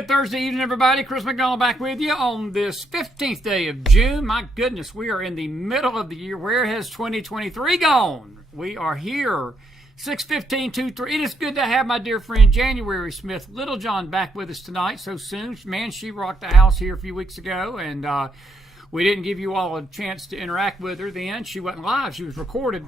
Good Thursday evening, everybody. Chris McDonald back with you on this 15th day of June. My goodness, we are in the middle of the year. Where has 2023 gone? We are here. 6:15:23. It is good to have my dear friend January Smith Littlejohn back with us tonight so soon. Man, she rocked the house here a few weeks ago, and we didn't give you all a chance to interact with her then. She wasn't live. She was recorded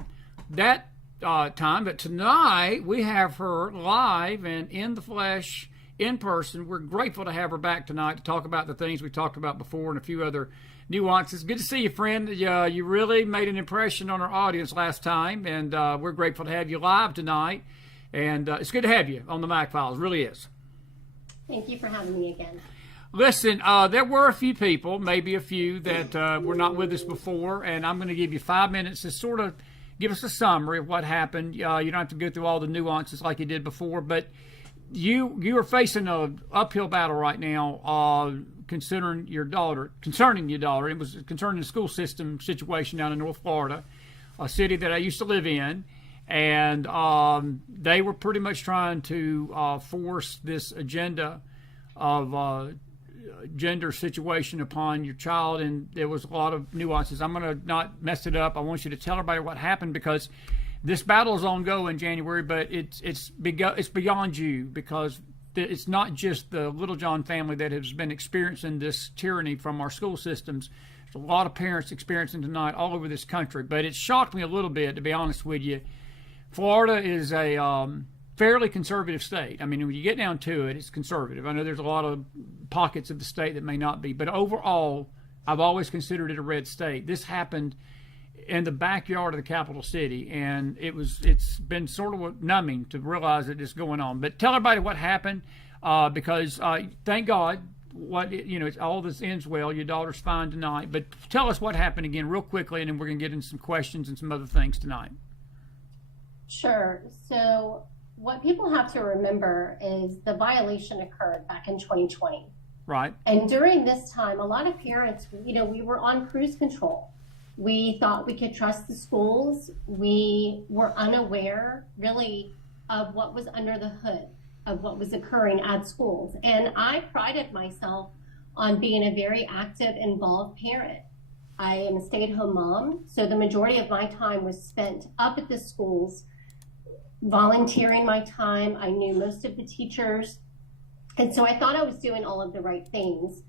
that time. But tonight, we have her live and in the flesh, in person. We're grateful to have her back tonight to talk about the things we talked about before and a few other nuances. Good to see you, friend. You really made an impression on our audience last time, and we're grateful to have you live tonight. And it's good to have you on the McFiles. It really is. Thank you for having me again. Listen, there were a few people, maybe a few, that were not with us before, and I'm going to give you 5 minutes to sort of give us a summary of what happened. You don't have to go through all the nuances like you did before, but you are facing an uphill battle right now, concerning your daughter. It was concerning the school system situation down in North Florida, a city that I used to live in. And they were pretty much trying to force this agenda of gender situation upon your child, and there was a lot of nuances. I'm going to not mess it up. I want you to tell everybody what happened, because this battle is ongoing in January, but it's beyond you, because it's not just the Littlejohn family that has been experiencing this tyranny from our school systems. There's a lot of parents experiencing tonight all over this country, but it shocked me a little bit, to be honest with you. Florida is a fairly conservative state. I mean, when you get down to it, it's conservative. I know there's a lot of pockets of the state that may not be, but overall, I've always considered it a red state. This happened in the backyard of the capital city, and it's been sort of numbing to realize that it's going on. But tell everybody what happened, because thank God, all this ends well. Your daughter's fine tonight, but tell us what happened again real quickly, and then we're going to get into some questions and some other things tonight. Sure. So what people have to remember is the violation occurred back in 2020. Right. And during this time, a lot of parents, we were on cruise control. We thought we could trust the schools. We were unaware, really, of what was under the hood, of what was occurring at schools. And I prided myself on being a very active, involved parent. I am a stay-at-home mom, so the majority of my time was spent up at the schools, volunteering my time. I knew most of the teachers, and so I thought I was doing all of the right things.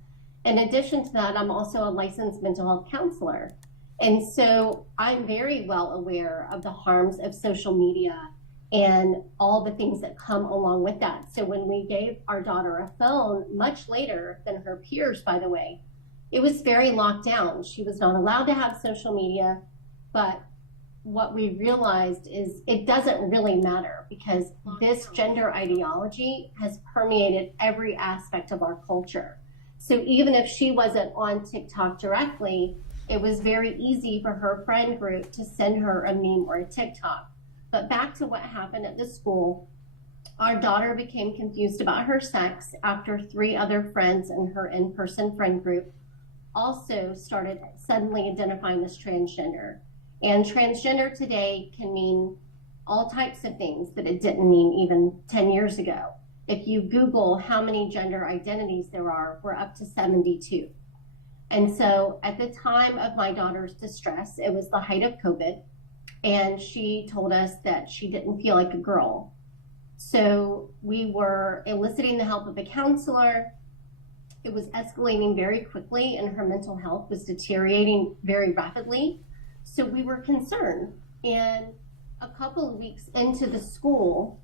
In addition to that, I'm also a licensed mental health counselor, and so I'm very well aware of the harms of social media and all the things that come along with that. So when we gave our daughter a phone, much later than her peers, by the way, it was very locked down. She was not allowed to have social media, but what we realized is it doesn't really matter, because this gender ideology has permeated every aspect of our culture. So even if she wasn't on TikTok directly, it was very easy for her friend group to send her a meme or a TikTok. But back to what happened at the school, our daughter became confused about her sex after 3 other friends in her in-person friend group also started suddenly identifying as transgender. And transgender today can mean all types of things that it didn't mean even 10 years ago. If you Google how many gender identities there are, we're up to 72. And so at the time of my daughter's distress, it was the height of COVID, and she told us that she didn't feel like a girl. So we were eliciting the help of a counselor. It was escalating very quickly, and her mental health was deteriorating very rapidly. So we were concerned. And a couple of weeks into the school,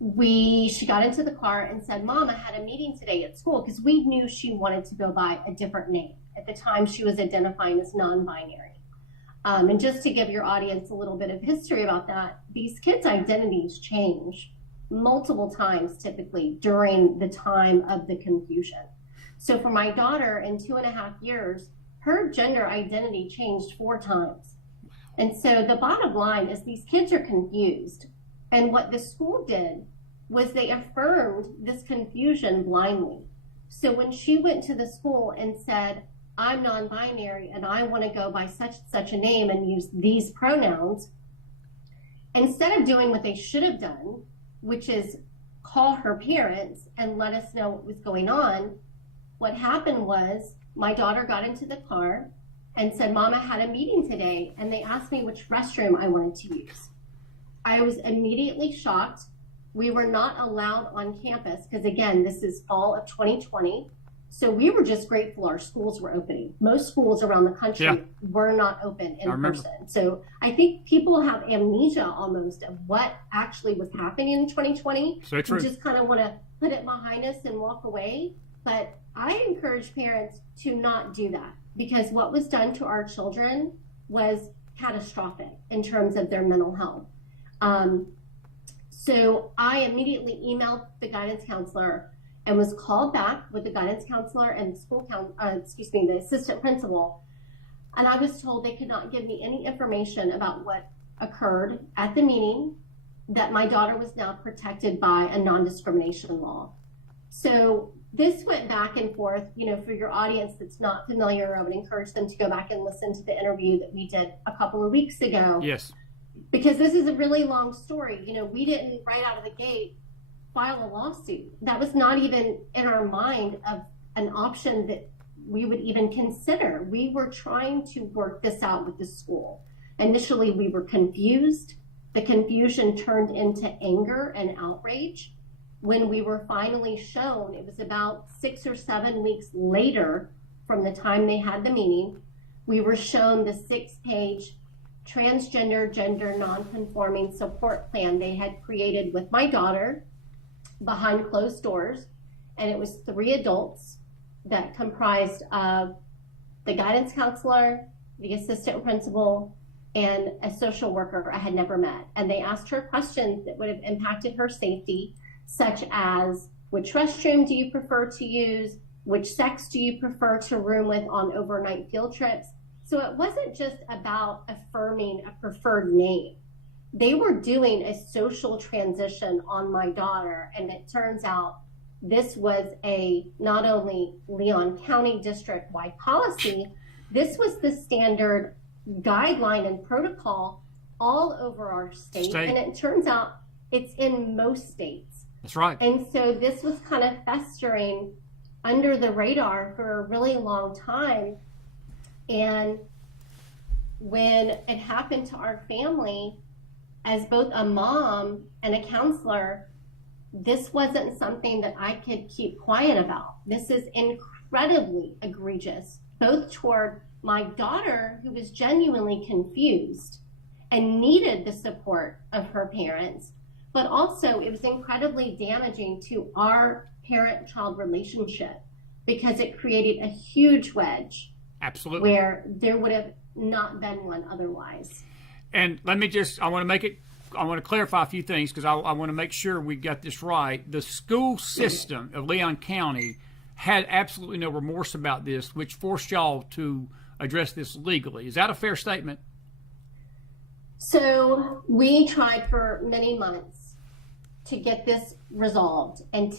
she got into the car and said, "Mom, I had a meeting today at school," because we knew she wanted to go by a different name. At the time, she was identifying as non-binary. And just to give your audience a little bit of history about that, these kids' identities change multiple times, typically during the time of the confusion. So for my daughter, in 2.5 years, her gender identity changed 4 times. And so the bottom line is these kids are confused. And what the school did was they affirmed this confusion blindly. So when she went to the school and said, "I'm non-binary and I want to go by such and such a name and use these pronouns," instead of doing what they should have done, which is call her parents and let us know what was going on, what happened was my daughter got into the car and said, "Mom, I had a meeting today and they asked me which restroom I wanted to use." I was immediately shocked. We were not allowed on campus because, again, this is fall of 2020. So we were just grateful our schools were opening. Most schools around the country were not open in person. So I think people have amnesia almost of what actually was happening in 2020. So true. We just kind of want to put it behind us and walk away. But I encourage parents to not do that, because what was done to our children was catastrophic in terms of their mental health. So I immediately emailed the guidance counselor and was called back with the guidance counselor and the assistant principal. And I was told they could not give me any information about what occurred at the meeting, that my daughter was now protected by a non-discrimination law. So this went back and forth. For your audience that's not familiar, I would encourage them to go back and listen to the interview that we did a couple of weeks ago. Yes. Because this is a really long story. We didn't right out of the gate file a lawsuit. That was not even in our mind of an option that we would even consider. We were trying to work this out with the school. Initially, we were confused. The confusion turned into anger and outrage. When we were finally shown, it was about 6 or 7 weeks later from the time they had the meeting, we were shown the 6-page transgender, gender nonconforming support plan they had created with my daughter behind closed doors. And it was 3 adults that comprised of the guidance counselor, the assistant principal, and a social worker I had never met. And they asked her questions that would have impacted her safety, such as, which restroom do you prefer to use? Which sex do you prefer to room with on overnight field trips? So it wasn't just about affirming a preferred name. They were doing a social transition on my daughter, and it turns out this was a not only Leon County district-wide policy, this was the standard guideline and protocol all over our state. And it turns out it's in most states. That's right. And so this was kind of festering under the radar for a really long time. And when it happened to our family, as both a mom and a counselor, this wasn't something that I could keep quiet about. This is incredibly egregious, both toward my daughter, who was genuinely confused and needed the support of her parents, but also it was incredibly damaging to our parent-child relationship because it created a huge wedge. Absolutely. Where there would have not been one otherwise. And I want to clarify a few things because I want to make sure we got this right. The school system of Leon County had absolutely no remorse about this, which forced y'all to address this legally. Is that a fair statement? So we tried for many months to get this resolved and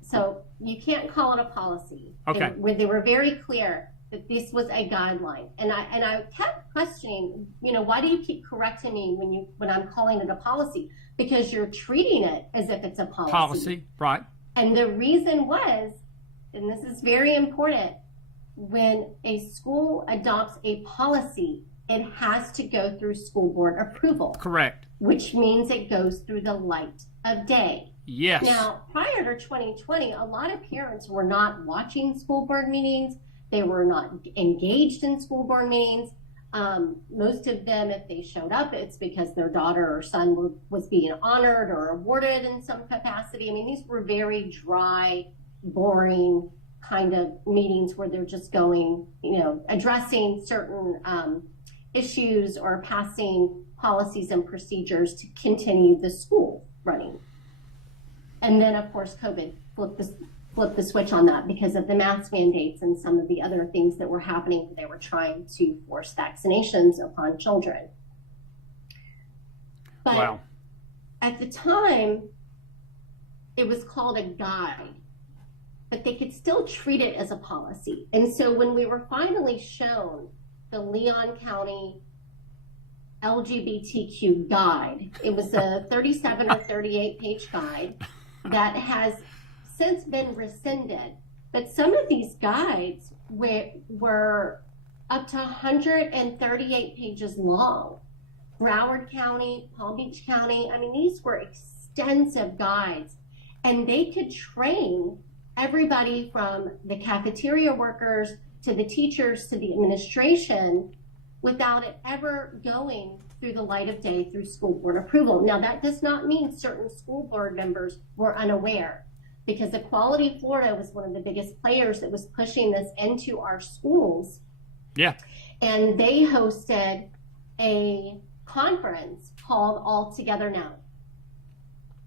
so you can't call it a policy. Okay. They were very clear that this was a guideline. And I kept questioning, why do you keep correcting me when I'm calling it a policy? Because you're treating it as if it's a policy. Policy, right. And the reason was, and this is very important, when a school adopts a policy, it has to go through school board approval. Correct. Which means it goes through the light of day. Yes. Now, prior to 2020, a lot of parents were not watching school board meetings. They were not engaged in school board meetings. Most of them, if they showed up, it's because their daughter or son was being honored or awarded in some capacity. I mean, these were very dry, boring kind of meetings where they're just going, addressing certain issues or passing policies and procedures to continue the school running. And then, of course, COVID flipped the switch on that because of the mask mandates and some of the other things that were happening. They were trying to force vaccinations upon children. But wow. At the time, it was called a guide, but they could still treat it as a policy. And so when we were finally shown the Leon County LGBTQ guide, it was a 37 or 38 page guide that has since been rescinded. But some of these guides were up to 138 pages long. Broward County, Palm Beach County, I mean, these were extensive guides. And they could train everybody from the cafeteria workers to the teachers to the administration without it ever going through the light of day through school board approval. Now, that does not mean certain school board members were unaware, because Equality Florida was one of the biggest players that was pushing this into our schools. Yeah. And they hosted a conference called All Together Now.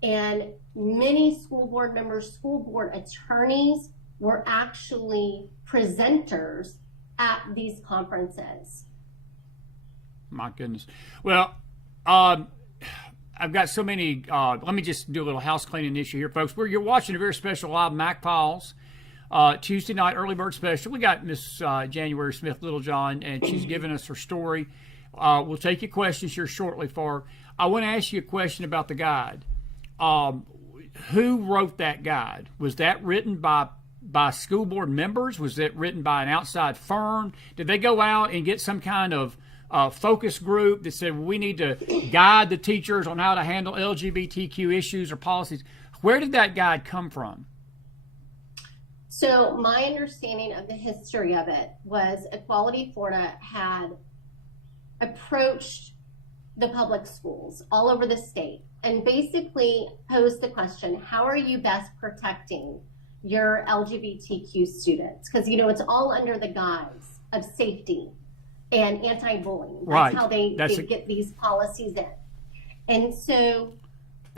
And many school board members, school board attorneys were actually presenters at these conferences. My goodness. Well, I I've got so many. Let me just do a little house cleaning issue here, folks. You're watching a very special live McFiles Tuesday night early bird special. We got Miss January Smith Littlejohn, and she's giving us her story. We'll take your questions here shortly. I want to ask you a question about the guide. Who wrote that guide? Was that written by school board members? Was it written by an outside firm? Did they go out and get some kind of focus group that said, well, we need to guide the teachers on how to handle LGBTQ issues or policies? Where did that guide come from? So my understanding of the history of it was Equality Florida had approached the public schools all over the state and basically posed the question, how are you best protecting your LGBTQ students? Because, it's all under the guise of safety and anti-bullying. That's how they get these policies in. And so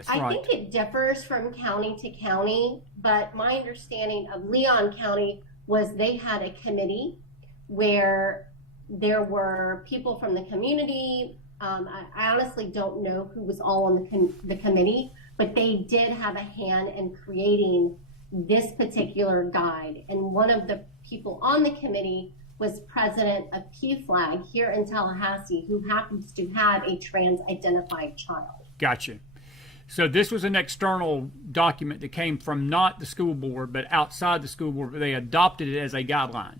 I think it differs from county to county, but my understanding of Leon County was they had a committee where there were people from the community. I honestly don't know who was all on the committee, but they did have a hand in creating this particular guide. And one of the people on the committee was president of PFLAG here in Tallahassee, who happens to have a trans-identified child. Gotcha. So this was an external document that came from not the school board, but outside the school board, but they adopted it as a guideline.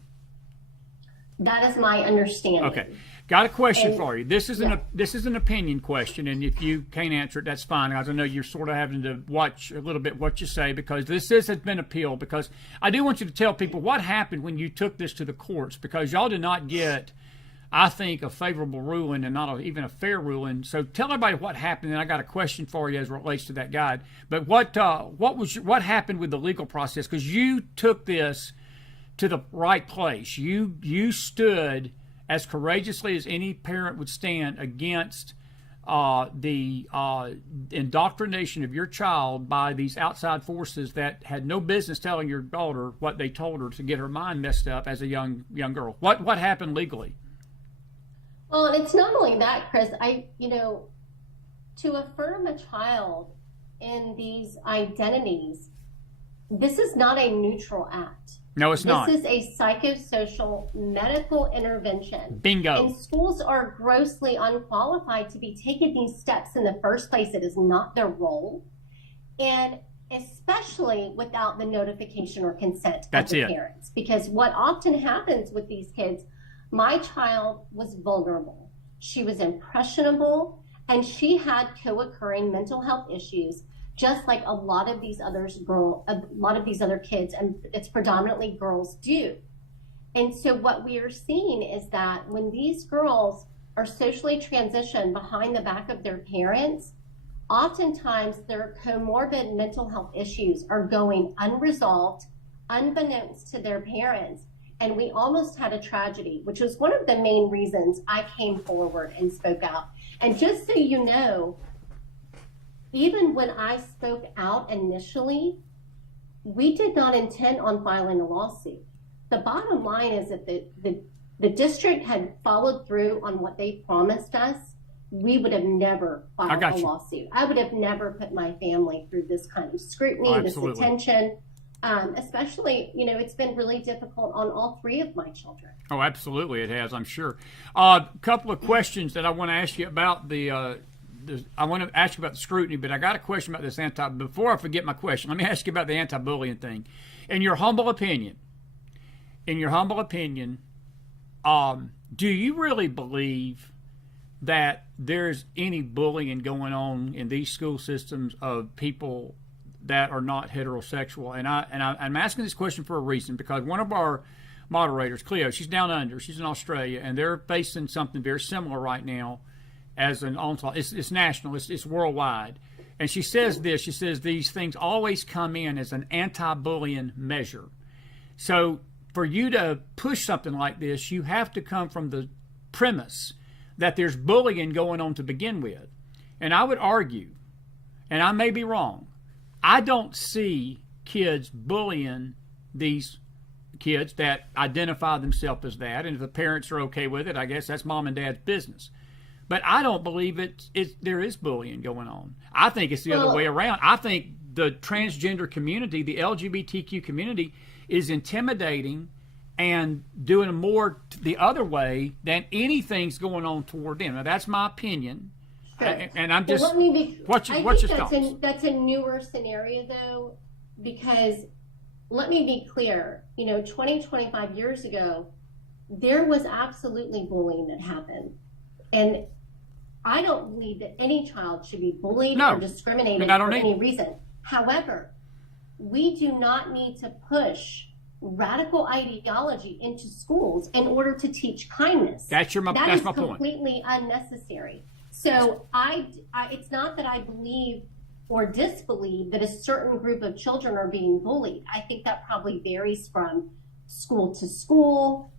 That is my understanding. Okay. Got a question for you. This is an opinion question, and if you can't answer it, that's fine. As I know you're sort of having to watch a little bit what you say, because this has been appealed. Because I do want you to tell people what happened when you took this to the courts, because y'all did not get, I think, a favorable ruling and not even a fair ruling. So tell everybody what happened, and I got a question for you as it relates to that guide. But what happened with the legal process? Because you took this to the right place. You stood as courageously as any parent would stand against the indoctrination of your child by these outside forces that had no business telling your daughter what they told her to get her mind messed up as a young girl. What happened legally? Well, it's not only that, Chris. To affirm a child in these identities, this is not a neutral act. No, it's not. This is a psychosocial medical intervention. Bingo. And schools are grossly unqualified to be taking these steps in the first place. It is not their role. And especially without the notification or consent of the parents. Because what often happens with these kids, my child was vulnerable. She was impressionable, and she had co-occurring mental health issues, just like a lot of these other kids, and it's predominantly girls, do. And so what we are seeing is that when these girls are socially transitioned behind the back of their parents, oftentimes their comorbid mental health issues are going unresolved, unbeknownst to their parents. And we almost had a tragedy, which was one of the main reasons I came forward and spoke out. And just so you know, even when I spoke out initially, we did not intend on filing a lawsuit. The bottom line is that the district had followed through on what they promised us. We would have never filed a lawsuit. I would have never put my family through this kind of scrutiny, this attention. Especially, it's been really difficult on all three of my children. Oh, absolutely it has, I'm sure. A couple of questions that I want to ask you about the scrutiny, but I got a question about this before I forget my question, let me ask you about the anti-bullying thing. In your humble opinion, do you really believe that there's any bullying going on in these school systems of people that are not heterosexual? And I'm asking this question for a reason, because one of our moderators, Cleo, she's down under, she's in Australia, and they're facing something very similar right now as an onslaught. It's national, it's worldwide. And she says these things always come in as an anti-bullying measure. So for you to push something like this, you have to come from the premise that there's bullying going on to begin with. And I would argue, and I may be wrong, I don't see kids bullying these kids that identify themselves as that. And if the parents are okay with it, I guess that's mom and dad's business. But I don't believe there is bullying going on. I think it's the other way around. I think the transgender community, the LGBTQ community, is intimidating and doing more the other way than anything's going on toward them. Now, that's my opinion. Sure. And I'm just, what's your thoughts? That's a newer scenario, though, because let me be clear, 20, 25 years ago, there was absolutely bullying that happened. And I don't believe that any child should be bullied or discriminated for any reason. However, we do not need to push radical ideology into schools in order to teach kindness. That's my point. That is completely unnecessary. So it's not that I believe or disbelieve that a certain group of children are being bullied. I think that probably varies from school to school,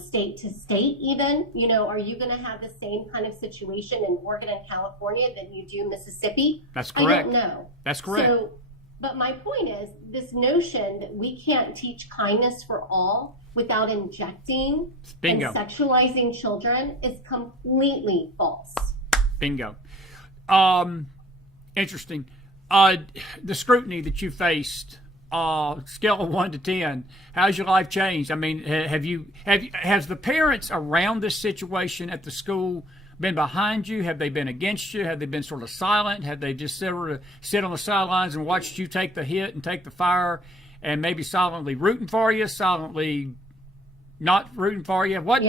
state to state even. Are you going to have the same kind of situation in Oregon and California that you do Mississippi? That's correct. I don't know. That's correct. But my point is, this notion that we can't teach kindness for all without injecting and sexualizing children is completely false. Bingo. Interesting. The scrutiny that you faced, scale of 1 to 10, how's your life changed? I mean, has the parents around this situation at the school been behind you? Have they been against you? Have they been sort of silent? Have they just sit on the sidelines and watched you take the hit and take the fire, and maybe silently rooting for you, silently not rooting for you? What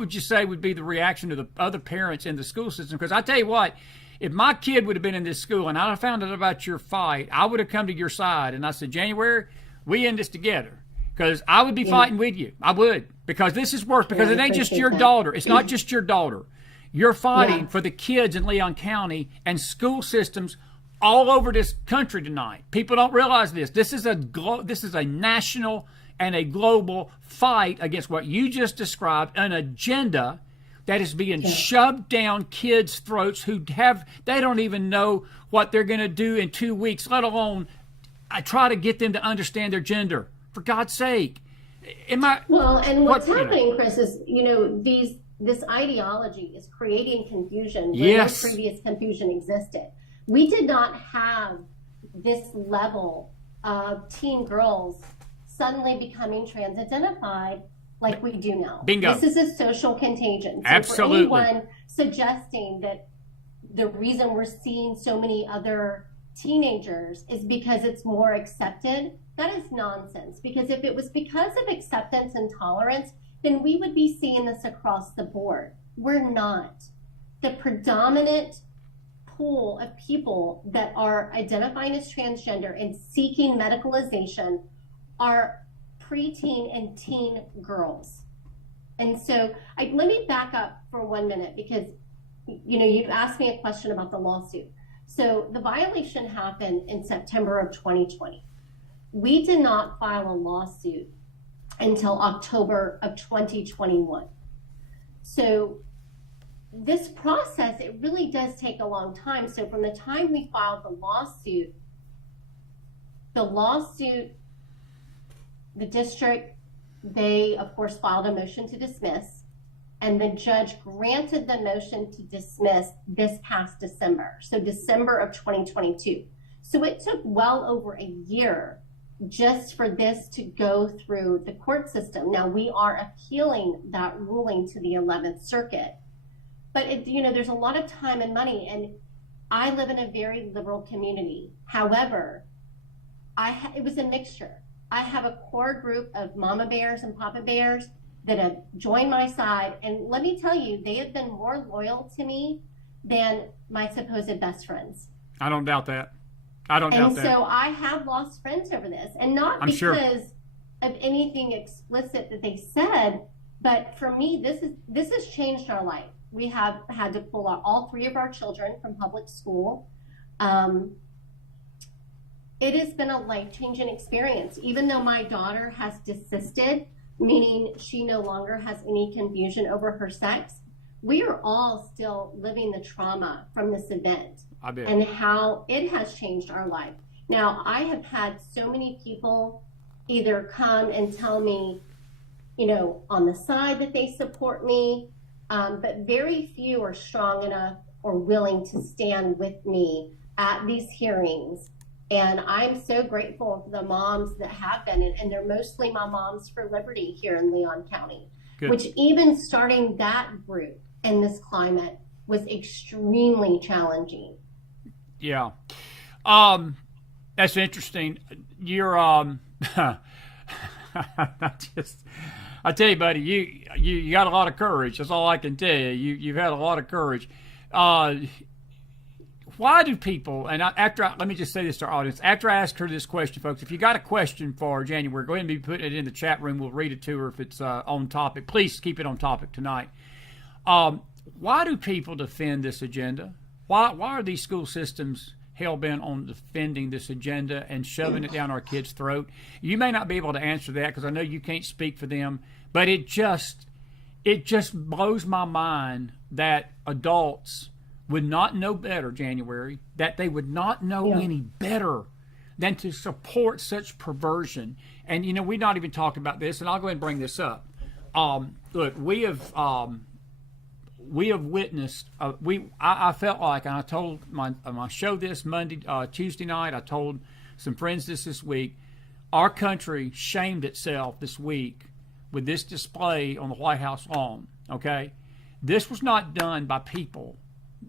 would you say would be the reaction to the other parents in the school system? Because I tell you what, if my kid would have been in this school and I found out about your fight, I would have come to your side and I said, January, we end this together. Because I would be fighting with you. I would. Because this is worse. Because it ain't just your daughter. It's not just your daughter. You're fighting for the kids in Leon County and school systems all over this country tonight. People don't realize this. This is a national and a global fight against what you just described, an agenda that is being shoved down kids' throats who they don't even know what they're going to do in 2 weeks, let alone I try to get them to understand their gender. For God's sake. What's happening, Chris, is, this ideology is creating confusion where no previous confusion existed. We did not have this level of teen girls suddenly becoming trans-identified like we do now. Bingo. This is a social contagion. So absolutely. For anyone suggesting that the reason we're seeing so many other teenagers is because it's more accepted, that is nonsense. Because if it was because of acceptance and tolerance, then we would be seeing this across the board. We're not. The predominant pool of people that are identifying as transgender and seeking medicalization are preteen and teen girls. And so let me back up for 1 minute because, you've asked me a question about the lawsuit. So the violation happened in September of 2020. We did not file a lawsuit until October of 2021. So this process, it really does take a long time. So from the time we filed the district, they of course filed a motion to dismiss, and the judge granted the motion to dismiss this past December. So December of 2022. So it took well over a year just for this to go through the court system. Now we are appealing that ruling to the 11th Circuit, but there's a lot of time and money, and I live in a very liberal community. However, it was a mixture. I have a core group of mama bears and papa bears that have joined my side, and let me tell you, they have been more loyal to me than my supposed best friends. I don't doubt that. And so I have lost friends over this, and not because of anything explicit that they said, but for me, this has changed our life. We have had to pull out all 3 of our children from public school. It has been a life-changing experience. Even though my daughter has desisted, meaning she no longer has any confusion over her sex, we are all still living the trauma from this event and how it has changed our life. Now, I have had so many people either come and tell me, on the side that they support me, but very few are strong enough or willing to stand with me at these hearings. And I'm so grateful for the moms that have been, and they're mostly my Moms for Liberty here in Leon County. Good. Which even starting that group in this climate was extremely challenging. Yeah. That's interesting. You're, I tell you, buddy, you got a lot of courage. That's all I can tell you. You've had a lot of courage. Why do people, and let me just say this to our audience, after I ask her this question, folks, if you got a question for January, go ahead and be putting it in the chat room. We'll read it to her if it's on topic. Please keep it on topic tonight. Why do people defend this agenda? Why are these school systems hell-bent on defending this agenda and shoving it down our kids' throat? You may not be able to answer that because I know you can't speak for them, but it just blows my mind that adults would not know better, January, that they would not know any better than to support such perversion. And, we're not even talking about this, and I'll go ahead and bring this up. Look, we have witnessed, I felt like, and I told my show this Tuesday night, I told some friends this week, our country shamed itself this week with this display on the White House lawn, okay? This was not done by people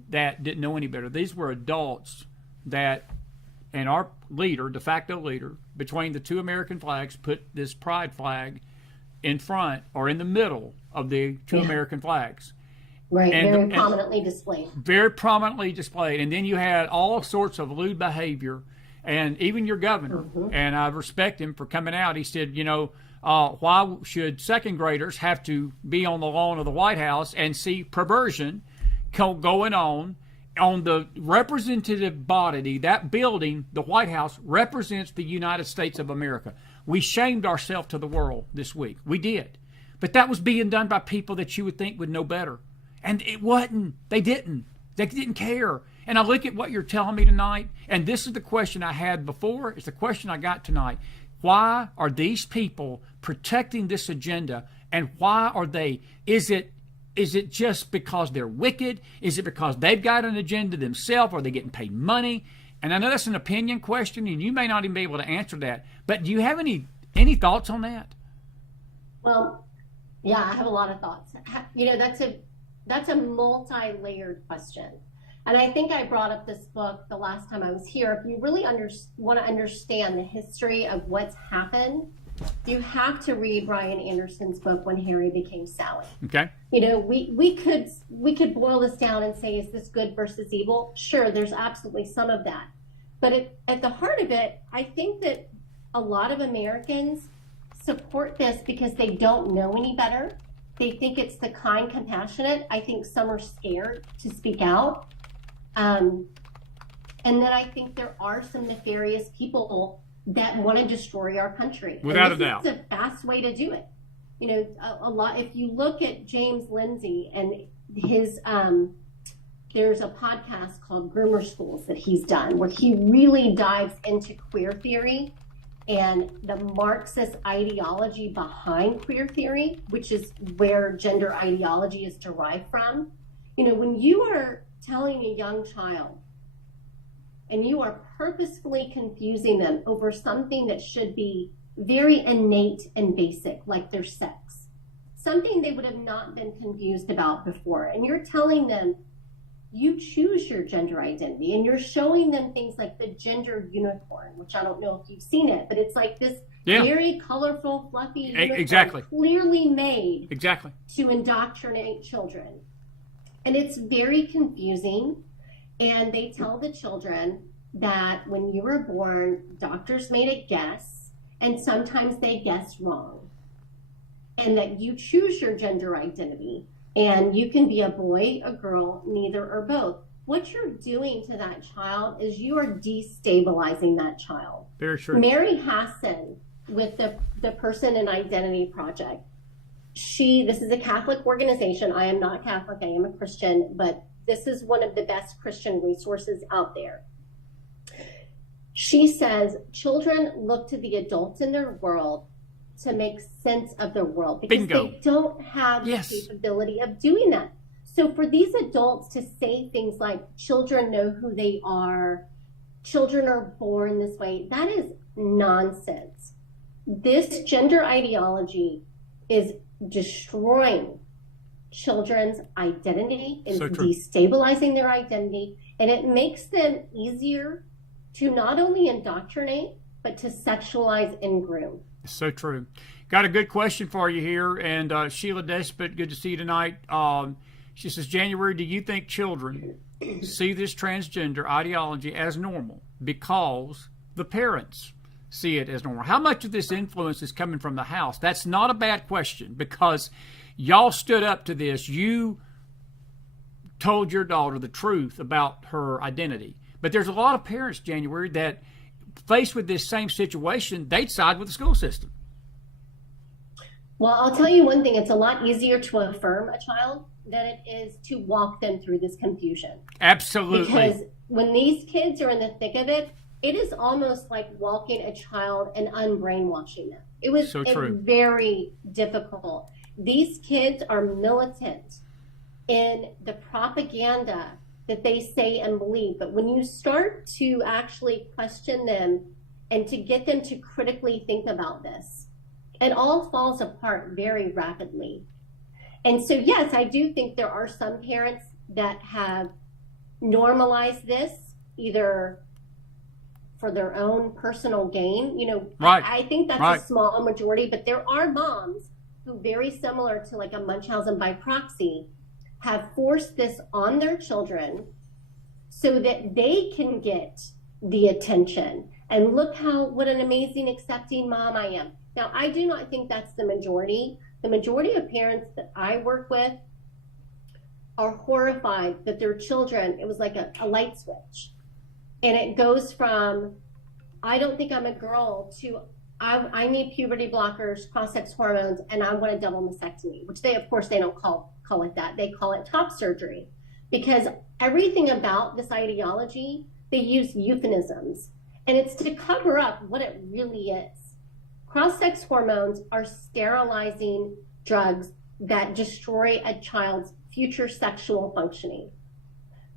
that didn't know any better. These were adults and our leader, de facto leader, between the two American flags, put this pride flag in front or in the middle of the two American flags. Right, very prominently displayed. Very prominently displayed. And then you had all sorts of lewd behavior, and even your governor, and I respect him for coming out. He said, why should second graders have to be on the lawn of the White House and see perversion going on the representative body? That building, the White House, represents the United States of America. We shamed ourselves to the world this week. We did. But that was being done by people that you would think would know better. And it wasn't. They didn't. They didn't care. And I look at what you're telling me tonight, and this is the question I had before. It's the question I got tonight. Why are these people protecting this agenda, and why are they? Is it just because they're wicked? Is it because they've got an agenda themselves? Are they getting paid money? And I know that's an opinion question, and you may not even be able to answer that. But do you have any thoughts on that? Well, yeah, I have a lot of thoughts. That's a multi-layered question. And I think I brought up this book the last time I was here. If you really want to understand the history of what's happened, you have to read Brian Anderson's book, When Harry Became Sally. Okay. We could boil this down and say, is this good versus evil? Sure, there's absolutely some of that. But at the heart of it, I think that a lot of Americans support this because they don't know any better. They think it's the kind, compassionate. I think some are scared to speak out. And then I think there are some nefarious people that want to destroy our country. Without a doubt. It's a fast way to do it. A lot, if you look at James Lindsay and his, there's a podcast called Groomer Schools that he's done where he really dives into queer theory and the Marxist ideology behind queer theory, which is where gender ideology is derived from. When you are telling a young child and you are purposefully confusing them over something that should be very innate and basic, like their sex, something they would have not been confused about before, and you're telling them you choose your gender identity, and you're showing them things like the gender unicorn, which I don't know if you've seen it, but it's like this very colorful, fluffy unicorn, clearly made to indoctrinate children. And it's very confusing. And they tell the children that when you were born, doctors made a guess, and sometimes they guess wrong. And that you choose your gender identity, and you can be a boy, a girl, neither or both. What you're doing to that child is you are destabilizing that child. Very true. Mary Hassan, with the Person and Identity Project, this is a Catholic organization. I am not Catholic, I am a Christian, but this is one of the best Christian resources out there. She says children look to the adults in their world to make sense of the world because Bingo. they don't have Yes. the capability of doing that. So for these adults to say things like children know who they are, children are born this way, that is nonsense. This gender ideology is destroying children's identity and So true. destabilizing their identity, and it makes them easier to not only indoctrinate but to sexualize and groom. So true. Got a good question for you here, and Sheila Despot, good to see you tonight. She says, January, do you think children see this transgender ideology as normal because the parents see it as normal? How much of this influence is coming from the house? That's not a bad question because y'all stood up to this. You told your daughter the truth about her identity. But there's a lot of parents, January, that faced with this same situation, they'd side with the school system. Well, I'll tell you one thing. It's a lot easier to affirm a child than it is to walk them through this confusion. Absolutely. Because when these kids are in the thick of it, it is almost like walking a child and unbrainwashing them. It was So true. very difficult. These kids are militant in the propaganda that they say and believe. But when you start to actually question them and to get them to critically think about this, it all falls apart very rapidly. And so, yes, I do think there are some parents that have normalized this either for their own personal gain. You know, Right. I think that's Right. a small majority, but there are moms who, very similar to like a Munchausen by proxy, have forced this on their children so that they can get the attention. And look what an amazing, accepting mom I am. Now, I do not think that's the majority. The majority of parents that I work with are horrified that their children, it was like a light switch. And it goes from, I don't think I'm a girl, to I need puberty blockers, cross-sex hormones, and I want a double mastectomy, which they, of course, they don't call it that. They call it top surgery. Because everything about this ideology, they use euphemisms. And it's to cover up what it really is. Cross-sex hormones are sterilizing drugs that destroy a child's future sexual functioning.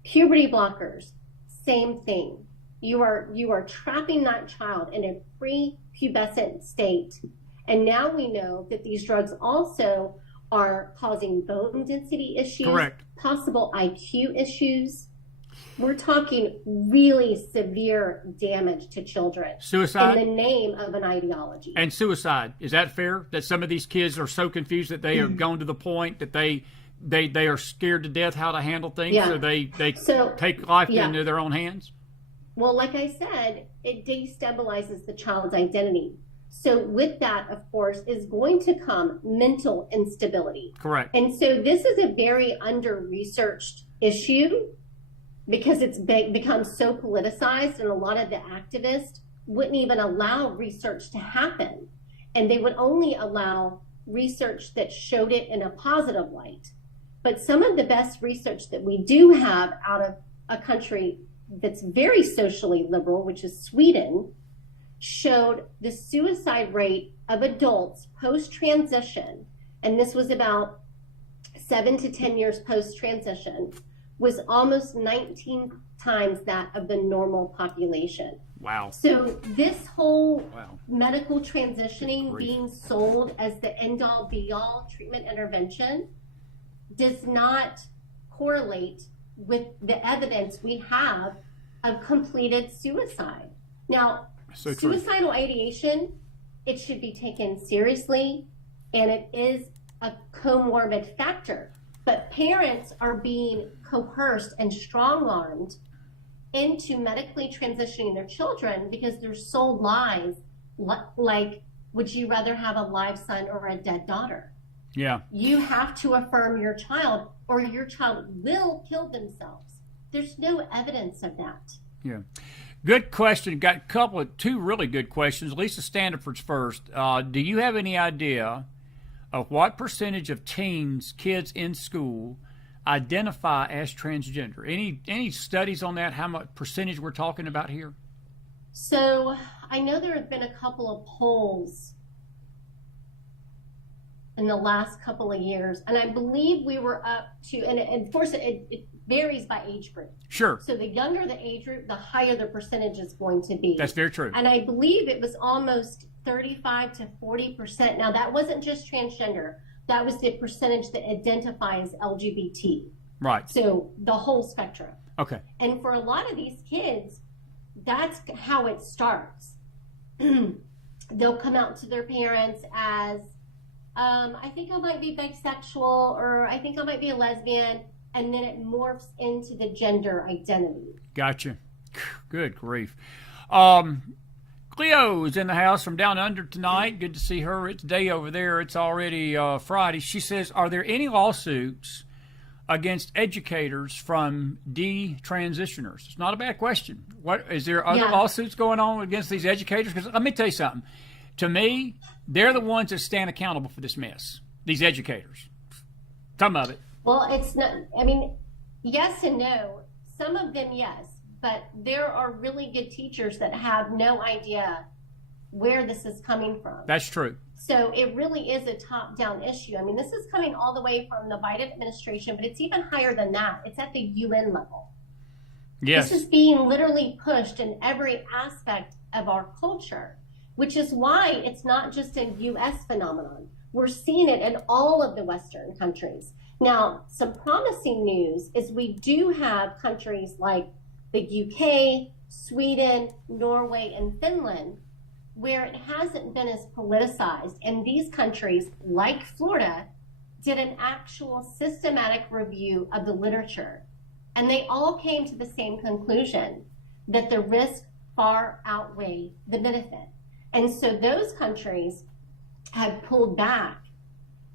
Puberty blockers, same thing. You are trapping that child in a prepubescent state. And now we know that these drugs also are causing bone density issues, Correct. possible IQ issues. We're talking really severe damage to children Suicide? in the name of an ideology. And suicide. Is that fair? That some of these kids are so confused that they have gone to the point that they are scared to death how to handle things, Yeah. so they So, take life yeah. into their own hands? Well, like I said, it destabilizes the child's identity. So with that, of course, is going to come mental instability. Correct. And so this is a very under-researched issue because it's become so politicized, and a lot of the activists wouldn't even allow research to happen. And they would only allow research that showed it in a positive light. But some of the best research that we do have out of a country that's very socially liberal, which is Sweden, showed the suicide rate of adults post-transition, and this was about 7 to 10 years post-transition, was almost 19 times that of the normal population. Wow. So this whole Wow. medical transitioning Good grief. being sold as the end-all be-all treatment intervention does not correlate with the evidence we have of completed suicide. Now, So true. suicidal ideation, it should be taken seriously, and it is a comorbid factor. But parents are being coerced and strong-armed into medically transitioning their children because they're sold lies like, would you rather have a live son or a dead daughter? Yeah. You have to affirm your child or your child will kill themselves. There's no evidence of that. Yeah. Good question. Got two really good questions. Lisa Standiford's first. Do you have any idea of what percentage of teens, kids in school, identify as transgender? Any studies on that? How much percentage we're talking about here? So I know there have been a couple of polls in the last couple of years. And I believe we were up to, and of course it varies by age group. Sure. So the younger the age group, the higher the percentage is going to be. That's very true. And I believe it was almost 35 to 40%. Now that wasn't just transgender. That was the percentage that identifies LGBT. Right. So the whole spectrum. Okay. And for a lot of these kids, that's how it starts. They'll come out to their parents as, I think I might be bisexual, or I think I might be a lesbian, and then it morphs into the gender identity. Gotcha. Good grief. Cleo is in the house from down under tonight. Good to see her. It's day over there. It's already Friday. She says, are there any lawsuits against educators from detransitioners? It's not a bad question. What is there other lawsuits going on against these educators? Because let me tell you something. To me, they're the ones that stand accountable for this mess. These educators. Some of it. Well, it's not. I mean, yes and no. Some of them, yes, but there are really good teachers that have no idea where this is coming from. That's true. So it really is a top-down issue. I mean, this is coming all the way from the Biden administration, but it's even higher than that. It's at the UN level. Yes. This is being literally pushed in every aspect of our culture, which is why it's not just a U.S. phenomenon. We're seeing it in all of the Western countries. Now, some promising news is we do have countries like the UK, Sweden, Norway, and Finland, where it hasn't been as politicized. And these countries, like Florida, did an actual systematic review of the literature. And they all came to the same conclusion, that the risk far outweigh the benefit. And so those countries have pulled back,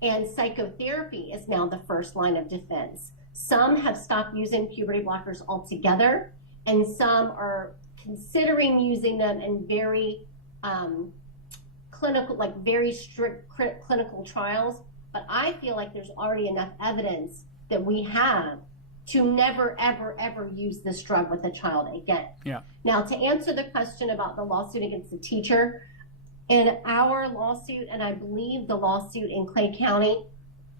and psychotherapy is now the first line of defense. Some have stopped using puberty blockers altogether, and some are considering using them in very clinical, like very strict clinical trials. But I feel like there's already enough evidence that we have to never, ever, ever use this drug with a child again. Yeah. Now, to answer the question about the lawsuit against the teacher, in our lawsuit, and I believe the lawsuit in Clay County,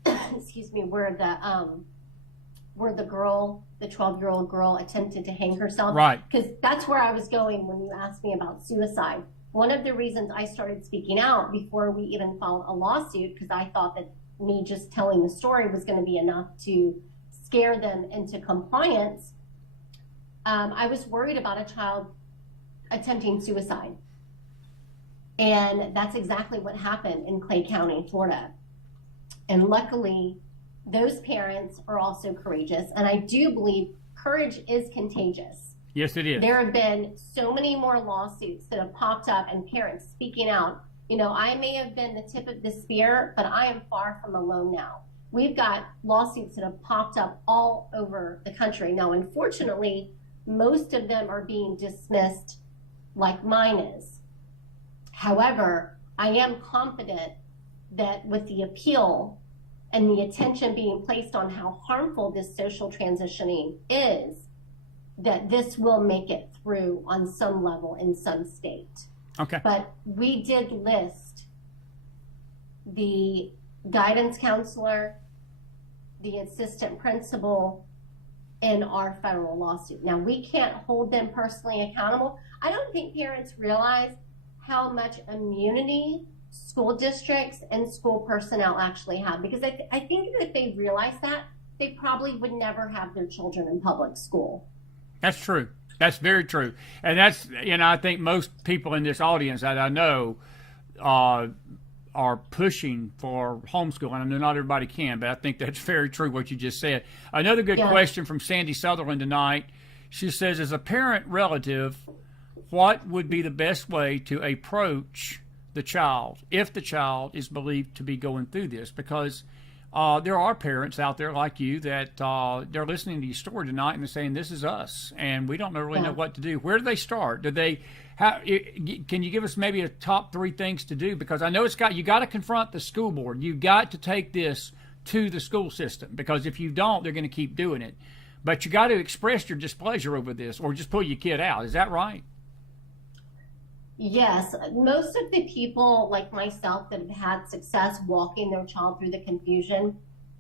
excuse me, where the girl, the 12-year-old girl, attempted to hang herself. Right. Because that's where I was going when you asked me about suicide. One of the reasons I started speaking out before we even filed a lawsuit, because I thought that me just telling the story was going to be enough to scare them into compliance. I was worried about a child attempting suicide. And that's exactly what happened in Clay County, Florida. And luckily, those parents are also courageous. And I do believe courage is contagious. Yes, it is. There have been so many more lawsuits that have popped up, and parents speaking out. You know, I may have been the tip of the spear, but I am far from alone now. We've got lawsuits that have popped up all over the country. Now, unfortunately, most of them are being dismissed like mine is. However, I am confident that with the appeal and the attention being placed on how harmful this social transitioning is, that this will make it through on some level in some state. Okay. But we did list the guidance counselor, the assistant principal in our federal lawsuit. Now, we can't hold them personally accountable. I don't think parents realize how much immunity school districts and school personnel actually have, because I think that if they realize that, they probably would never have their children in public school. That's true. That's very true. And that's, you know, I think most people in this audience that I know are pushing for homeschooling. I know not everybody can, but I think that's very true what you just said. Another good question from Sandy Sutherland tonight. She says, as a parent relative, what would be the best way to approach the child if the child is believed to be going through this? Because there are parents out there like you that they're listening to your story tonight and they're saying, this is us, and we don't really know what to do. Where do they start? Can you give us maybe a top 3 things to do? Because I know you got to confront the school board. You got to take this to the school system, because if you don't, they're going to keep doing it. But you got to express your displeasure over this, or just pull your kid out. Is that right? Yes, most of the people like myself that have had success walking their child through the confusion,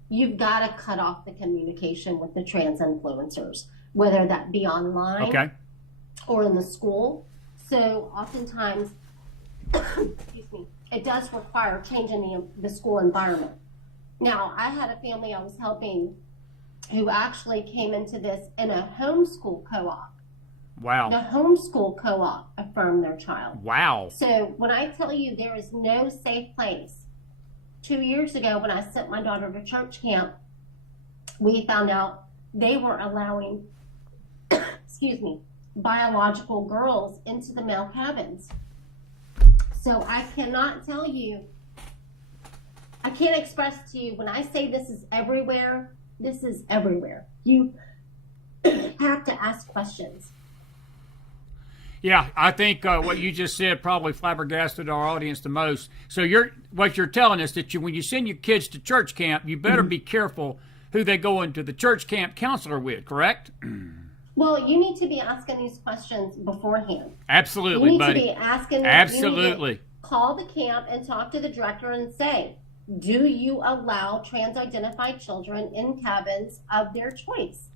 you've got to cut off the communication with the trans influencers, whether that be online Okay. or in the school. So oftentimes, excuse me, it does require changing the school environment. Now, I had a family I was helping who actually came into this in a homeschool co-op. Wow. The homeschool co-op affirmed their child. Wow. So when I tell you there is no safe place, 2 years ago when I sent my daughter to church camp, we found out they were allowing, excuse me, biological girls into the male cabins. So I cannot tell you, I can't express to you when I say this is everywhere, this is everywhere. You have to ask questions. Yeah, I think what you just said probably flabbergasted our audience the most. So what you're telling us that when you send your kids to church camp, you better be careful who they go into the church camp counselor with, correct? Well, you need to be asking these questions beforehand. Absolutely, you need buddy. to be asking. Absolutely. You need to call the camp and talk to the director and say, do you allow trans-identified children in cabins of their choice?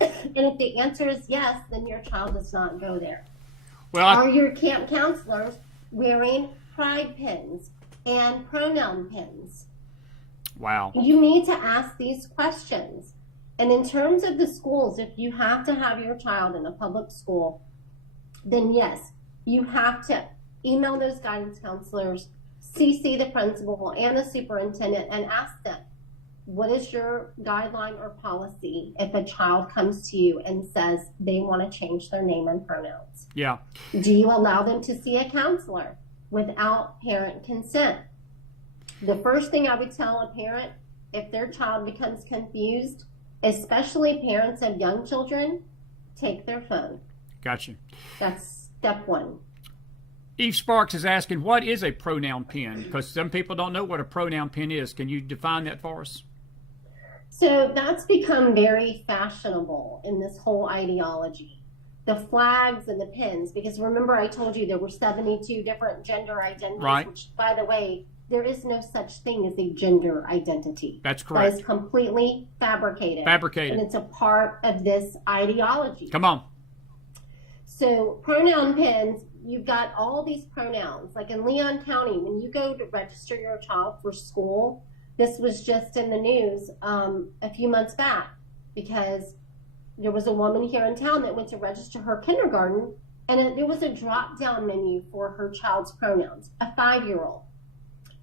And if the answer is yes, then your child does not go there. Well, Are your camp counselors wearing pride pins and pronoun pins? wow. You need to ask these questions. And in terms of the schools, if you have to have your child in a public school, then yes, you have to email those guidance counselors, CC the principal and the superintendent, and ask them, what is your guideline or policy if a child comes to you and says they want to change their name and pronouns? Yeah. Do you allow them to see a counselor without parent consent? The first thing I would tell a parent if their child becomes confused, especially parents of young children, take their phone. Gotcha. That's step one. Eve Sparks is asking, what is a pronoun pin? Because some people don't know what a pronoun pin is. Can you define that for us? So that's become very fashionable in this whole ideology. The flags and the pins, because remember I told you there were 72 different gender identities, right. Which, by the way, there is no such thing as a gender identity. That's correct. That is completely fabricated. Fabricated. And it's a part of this ideology. Come on. So pronoun pins, you've got all these pronouns. Like in Leon County, when you go to register your child for school, this was just in the news a few months back because there was a woman here in town that went to register her kindergarten, and there was a drop-down menu for her child's pronouns, a 5-year-old.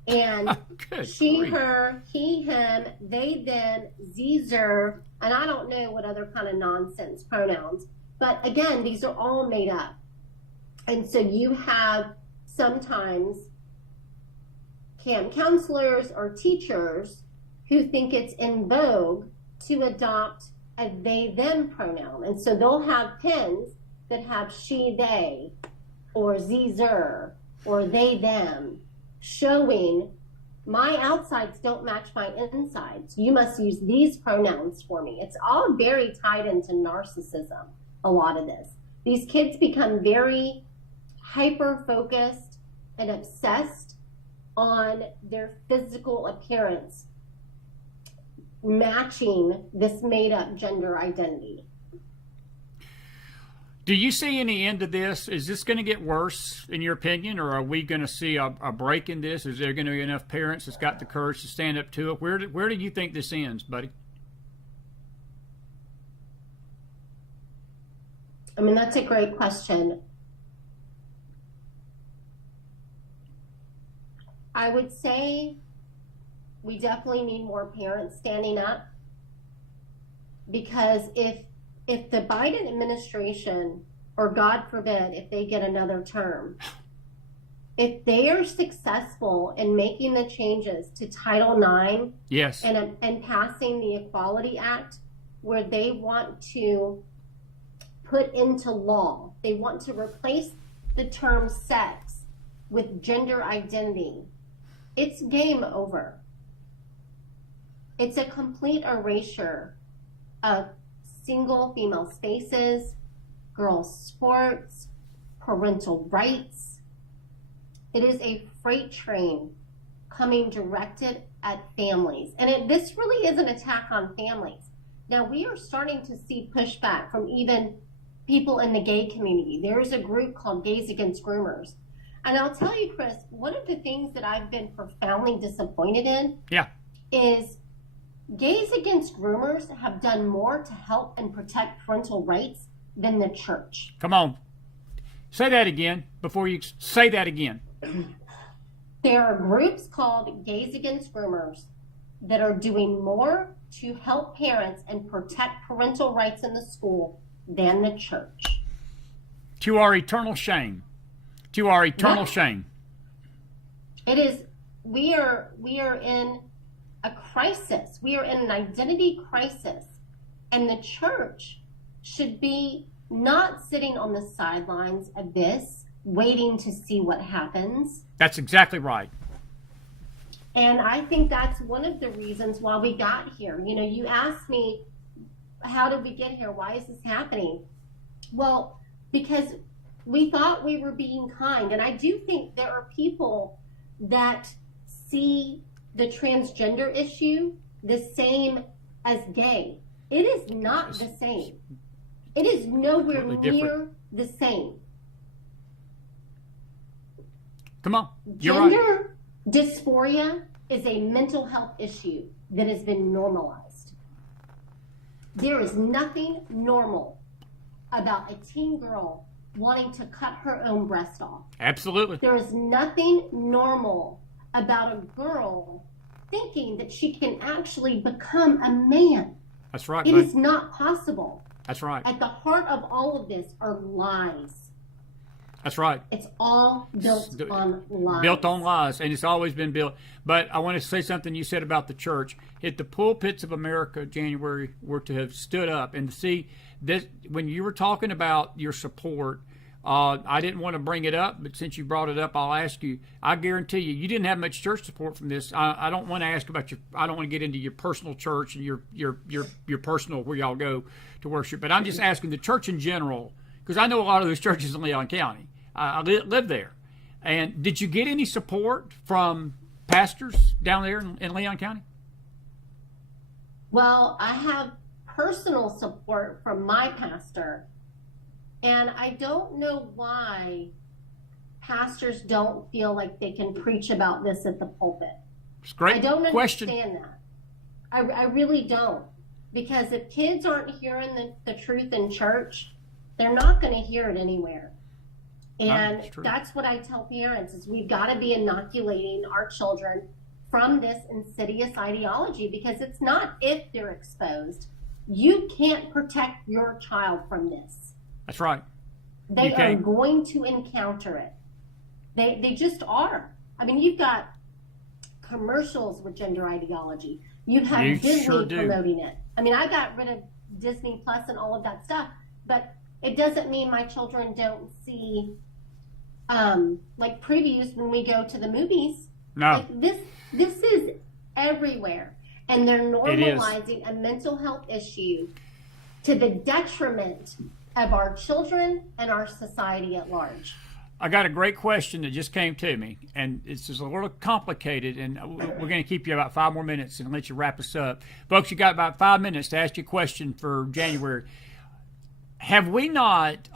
And she, grief. her, he, him, they, them, Zer, and I don't know what other kind of nonsense pronouns. But again, these are all made up. And so you have sometimes camp counselors or teachers who think it's in vogue to adopt a they, them pronoun. And so they'll have pins that have she, they, or Zer, or they, them, showing my outsides don't match my insides. You must use these pronouns for me. It's all very tied into narcissism, a lot of this. These kids become very hyper-focused and obsessed on their physical appearance, matching this made-up gender identity. Do you see any end to this? Is this going to get worse, in your opinion, or are we going to see a break in this? Is there going to be enough parents that's got the courage to stand up to it? Where do you think this ends, buddy? I mean, that's a great question. I would say we definitely need more parents standing up, because if the Biden administration, or God forbid, if they get another term, if they are successful in making the changes to Title IX, yes, and passing the Equality Act, where they want to put into law, they want to replace the term sex with gender identity, it's game over. It's a complete erasure of single female spaces, girls' sports, parental rights. It is a freight train coming directed at families. And this really is an attack on families. Now, we are starting to see pushback from even people in the gay community. There is a group called Gays Against Groomers. And I'll tell you, Chris, one of the things that I've been profoundly disappointed in is Gays Against Groomers have done more to help and protect parental rights than the church. Come on. Say that again before you say that again. There are groups called Gays Against Groomers that are doing more to help parents and protect parental rights in the school than the church. To our eternal shame. To our eternal shame. It is, we are in a crisis. We are in an identity crisis. And the church should be not sitting on the sidelines of this, waiting to see what happens. That's exactly right. And I think that's one of the reasons why we got here. You know, you asked me, how did we get here? Why is this happening? Well, because we thought we were being kind. And I do think there are people that see the transgender issue the same as gay. It is not the same. It is nowhere near the same. Come on. Gender dysphoria is a mental health issue that has been normalized. There is nothing normal about a teen girl wanting to cut her own breast off. Absolutely. There is nothing normal about a girl thinking that she can actually become a man. That's right. It is not possible. That's right. At the heart of all of this are lies. That's right. It's all built on lies. Built on lies, and it's always been built. But I want to say something you said about the church. If the pulpits of America, January, were to have stood up and see this, when you were talking about your support, I didn't want to bring it up, but since you brought it up, I'll ask you. I guarantee you didn't have much church support from this. I don't want to ask about your. I don't want to get into your personal church and your personal where y'all go to worship. But I'm just asking the church in general, because I know a lot of those churches in Leon County. I live there. And did you get any support from pastors down there in Leon County? Well, I have personal support from my pastor. And I don't know why pastors don't feel like they can preach about this at the pulpit. It's a great I don't question. understand that. I really don't. Because if kids aren't hearing the truth in church, they're not going to hear it anywhere. And that's what I tell parents is we've got to be inoculating our children from this insidious ideology, because it's not if they're exposed. You can't protect your child from this. That's right. They are going to encounter it. They just are. I mean, you've got commercials with gender ideology. You have Disney promoting it. I mean, I got rid of Disney Plus and all of that stuff, but it doesn't mean my children don't see like previews when we go to the movies. No. Like this is everywhere. And they're normalizing a mental health issue to the detriment of our children and our society at large. I got a great question that just came to me, and it's just a little complicated, and we're going to keep you about 5 more minutes and let you wrap us up. Folks, you got about 5 minutes to ask you a question for January. Have we not,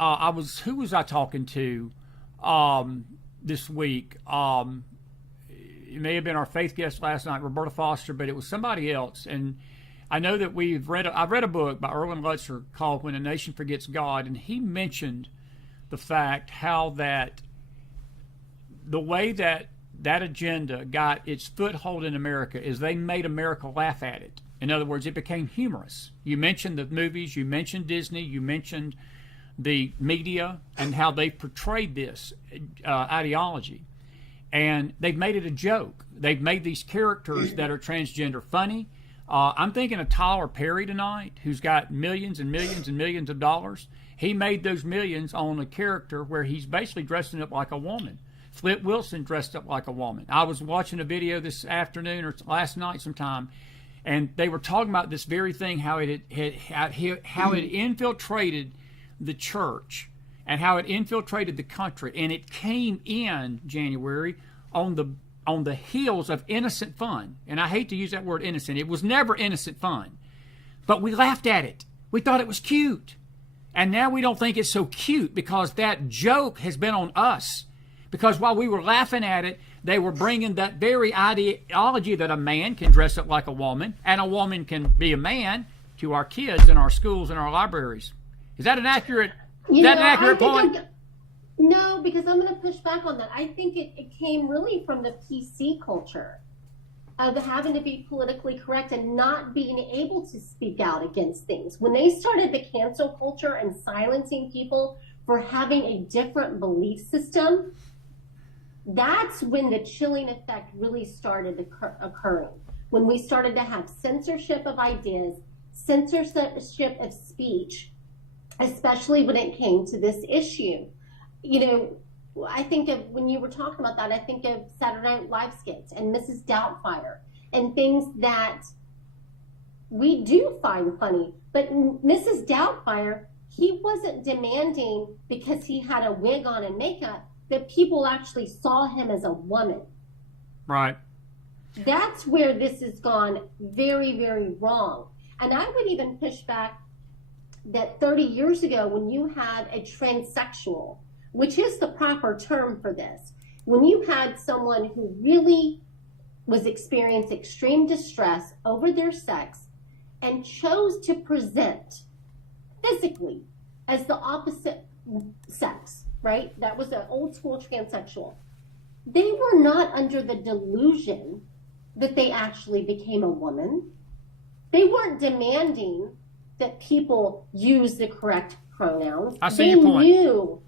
who was I talking to this week? It may have been our faith guest last night, Roberta Foster, but it was somebody else. And I know that I've read a book by Erwin Lutzer called When a Nation Forgets God, and he mentioned the fact how that the way that agenda got its foothold in America is they made America laugh at it. In other words, it became humorous. You mentioned the movies, you mentioned Disney, you mentioned the media and how they portrayed this ideology. And they've made it a joke. They've made these characters that are transgender funny. I'm thinking of Tyler Perry tonight, who's got millions and millions and millions of dollars. He made those millions on a character where he's basically dressing up like a woman. Flip Wilson dressed up like a woman. I was watching a video this afternoon or last night sometime, and they were talking about this very thing, how it infiltrated the church and how it infiltrated the country, and it came in January on the heels of innocent fun. And I hate to use that word innocent. It was never innocent fun. But we laughed at it. We thought it was cute. And now we don't think it's so cute because that joke has been on us. Because while we were laughing at it, they were bringing that very ideology that a man can dress up like a woman and a woman can be a man to our kids in our schools and our libraries. Is that an accurate, point? No, because I'm going to push back on that. I think it came really from the PC culture of having to be politically correct and not being able to speak out against things. When they started the cancel culture and silencing people for having a different belief system, that's when the chilling effect really started occurring. When we started to have censorship of ideas, censorship of speech, especially when it came to this issue. You know, I think of, when you were talking about that, I think of Saturday Night Live skits and Mrs. Doubtfire and things that we do find funny. But Mrs. Doubtfire, he wasn't demanding because he had a wig on and makeup that people actually saw him as a woman. Right. That's where this has gone very, very wrong. And I would even push back that 30 years ago, when you had a transsexual, which is the proper term for this, when you had someone who really was experiencing extreme distress over their sex and chose to present physically as the opposite sex, right? That was an old school transsexual. They were not under the delusion that they actually became a woman. They weren't demanding that people use the correct pronouns. I see your point. They knew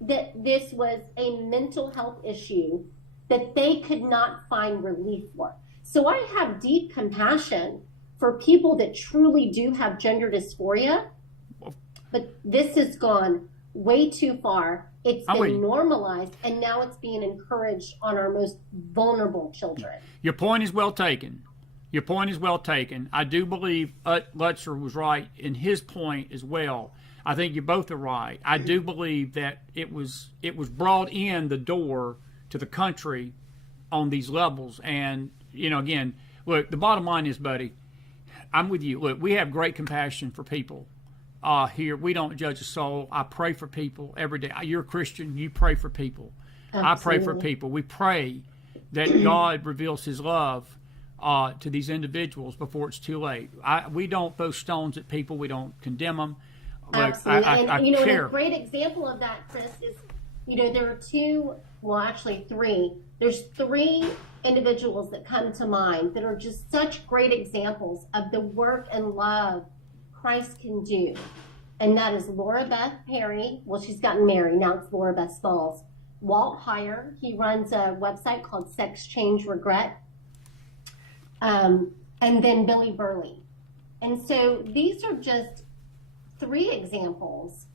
that this was a mental health issue that they could not find relief for. So I have deep compassion for people that truly do have gender dysphoria, but this has gone way too far. It's been normalized, and now it's being encouraged on our most vulnerable children. Your point is well taken. Your point is well taken. I do believe Lutzer was right in his point as well. I think you both are right. I do believe that it was brought in the door to the country on these levels. And, you know, again, look, the bottom line is, buddy, I'm with you. Look, we have great compassion for people here. We don't judge a soul. I pray for people every day. You're a Christian. You pray for people. Absolutely. I pray for people. We pray that God reveals his love to these individuals before it's too late. We don't throw stones at people. We don't condemn them. Look, absolutely. I and, you know, care. And a great example of that, Chris, is, you know, there are three. There's three individuals that come to mind that are just such great examples of the work and love Christ can do. And that is Laura Beth Perry. Well, she's gotten married. Now it's Laura Beth Smalls. Walt Heyer. He runs a website called Sex Change Regret. And then Billy Burley. And so these are just three examples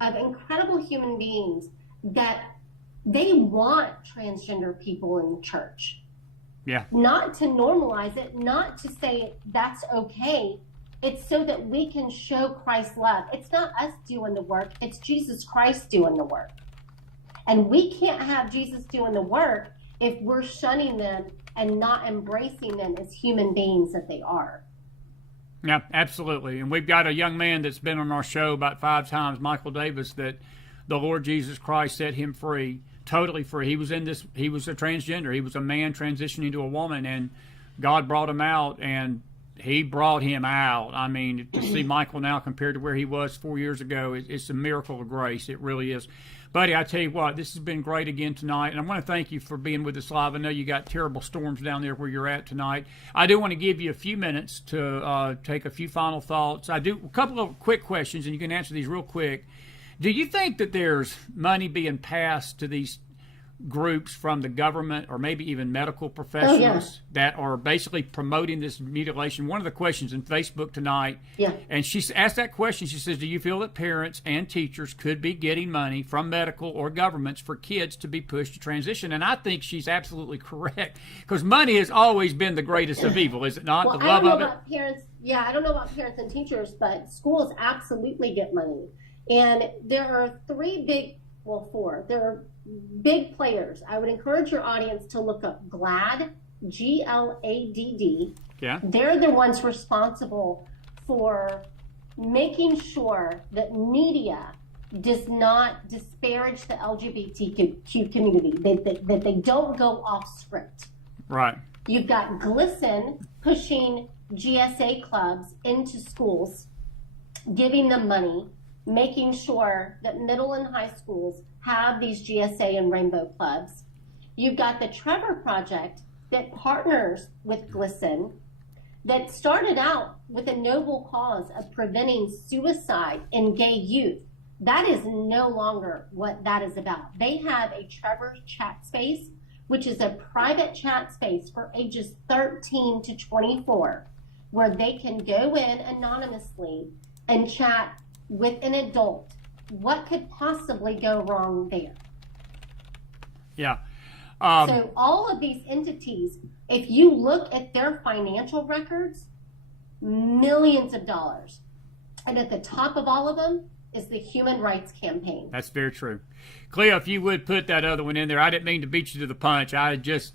of incredible human beings that they want transgender people in church. Yeah. Not to normalize it, not to say that's okay. It's so that we can show Christ's love. It's not us doing the work, it's Jesus Christ doing the work. And we can't have Jesus doing the work if we're shunning them and not embracing them as human beings that they are. Yeah, absolutely. And we've got a young man that's been on our show about 5 times, Michael Davis, that the Lord Jesus Christ set him free, totally free. He was a transgender. He was a man transitioning to a woman, and God brought him out, and he brought him out. I mean, to see Michael now compared to where he was 4 years ago, it's a miracle of grace. It really is. Buddy, I tell you what, this has been great again tonight, and I want to thank you for being with us live. I know you got terrible storms down there where you're at tonight. I do want to give you a few minutes to take a few final thoughts. I do a couple of quick questions, and you can answer these real quick. Do you think that there's money being passed to these groups from the government or maybe even medical professionals that are basically promoting this mutilation? One of the questions in Facebook tonight, and she asked that question, she says, do you feel that parents and teachers could be getting money from medical or governments for kids to be pushed to transition? And I think she's absolutely correct, because money has always been the greatest of evil, is it not? Well, the love of it. I don't know about parents and teachers, but schools absolutely get money. And there are four. There are big players. I would encourage your audience to look up GLAD, GLADD. Yeah. They're the ones responsible for making sure that media does not disparage the LGBTQ community, that they don't go off script. Right. You've got GLSEN pushing GSA clubs into schools, giving them money, making sure that middle and high schools have these GSA and rainbow clubs. You've got the Trevor Project that partners with GLSEN that started out with a noble cause of preventing suicide in gay youth. That is no longer what that is about. They have a Trevor chat space, which is a private chat space for ages 13 to 24, where they can go in anonymously and chat with an adult. What could possibly go wrong there? Yeah. So all of these entities, if you look at their financial records, millions of dollars. And at the top of all of them is the Human Rights Campaign. That's very true. Cleo, if you would put that other one in there. I didn't mean to beat you to the punch. I just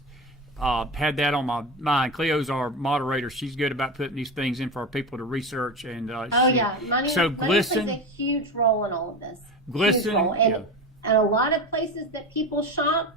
had that on my mind. Cleo's our moderator. She's good about putting these things in for our people to research. And money plays a huge role in all of this. GLSEN, and a lot of places that people shop,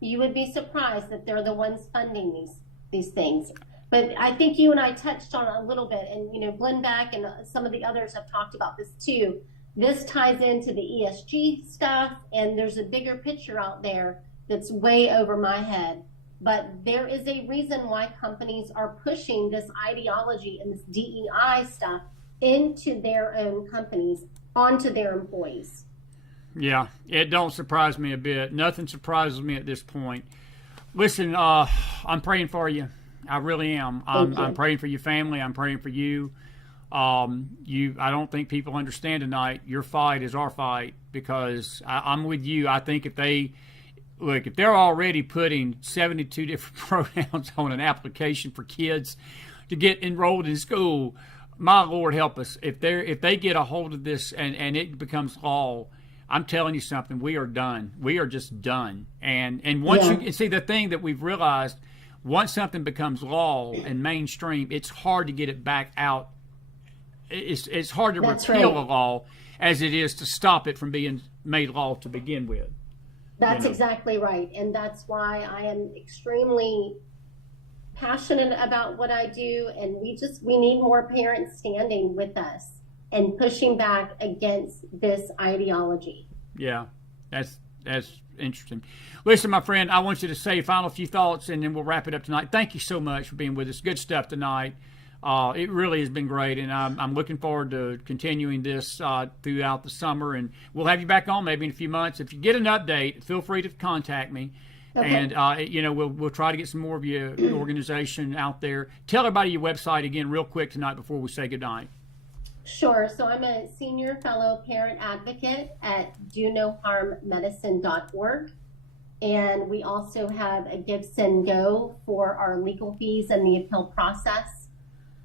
you would be surprised that they're the ones funding these things. But I think you and I touched on it a little bit, and Glenn Beck and some of the others have talked about this too. This ties into the ESG stuff, and there's a bigger picture out there that's way over my head. But there is a reason why companies are pushing this ideology and this DEI stuff into their own companies, onto their employees. Yeah, it don't surprise me a bit. Nothing surprises me at this point. Listen, I'm praying for you. I really am. I'm praying for your family. I'm praying for you. I don't think people understand tonight. Your fight is our fight, because I'm with you. I think if they're already putting 72 different pronouns on an application for kids to get enrolled in school, my Lord help us. If they get a hold of this and it becomes law, I'm telling you something, we are done. We are just done. And once you see, the thing that we've realized, once something becomes law and mainstream, it's hard to get it back out. It's hard to repeal a law as it is to stop it from being made law to begin with. That's exactly right. And that's why I am extremely passionate about what I do. And we need more parents standing with us and pushing back against this ideology. Yeah, that's interesting. Listen, my friend, I want you to say a final few thoughts, and then we'll wrap it up tonight. Thank you so much for being with us. Good stuff tonight. It really has been great, and I'm looking forward to continuing this throughout the summer, and we'll have you back on maybe in a few months. If you get an update, feel free to contact me. Okay. And we'll try to get some more of your organization out there. Tell everybody your website again real quick tonight before we say goodnight. Sure. So I'm a senior fellow parent advocate at donoharmmedicine.org. And we also have a Give, Send, Go for our legal fees and the appeal process.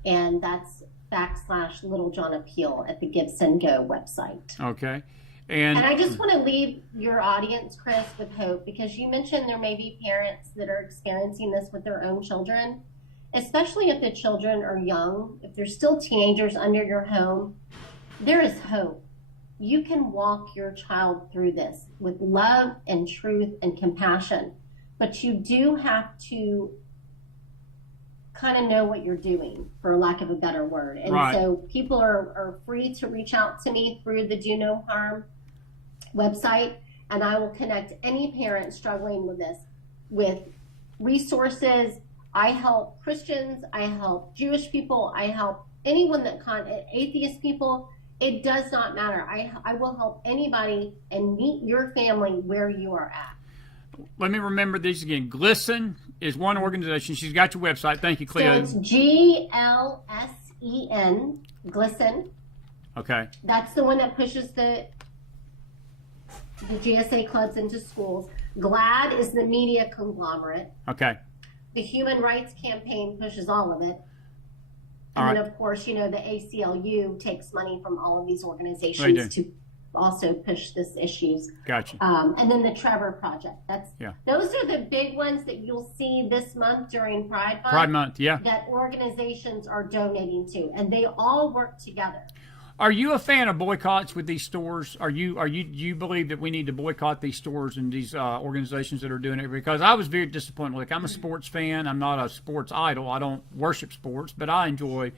And that's /Littlejohn Appeal at the Give, Send, Go website. Okay. And I just want to leave your audience, Chris, with hope, because you mentioned there may be parents that are experiencing this with their own children. Especially if the children are young, if they're still teenagers under your home, there is hope. You can walk your child through this with love and truth and compassion, but you do have to kind of know what you're doing, for lack of a better word. And so people are free to reach out to me through the Do No Harm website, and I will connect any parent struggling with this with resources. I help Christians, I help Jewish people, I help anyone atheist people. It does not matter. I will help anybody and meet your family where you are at. Let me remember these again. GLSEN is one organization. She's got your website. Thank you, Cleo. So it's GLSEN, GLSEN. Okay. That's the one that pushes the GSA clubs into schools. GLAD is the media conglomerate. Okay. The Human Rights Campaign pushes all of it. All And right. then, of course, the ACLU takes money from all of these organizations to also push this issues. Gotcha. And then the Trevor Project. Yeah. Those are the big ones that you'll see this month during Pride Month. Pride Month, yeah. That organizations are donating to, and they all work together. Are you a fan of boycotts with these stores? Do you believe that we need to boycott these stores and these organizations that are doing it? Because I was very disappointed. Like, I'm a sports fan. I'm not a sports idol. I don't worship sports, but I enjoy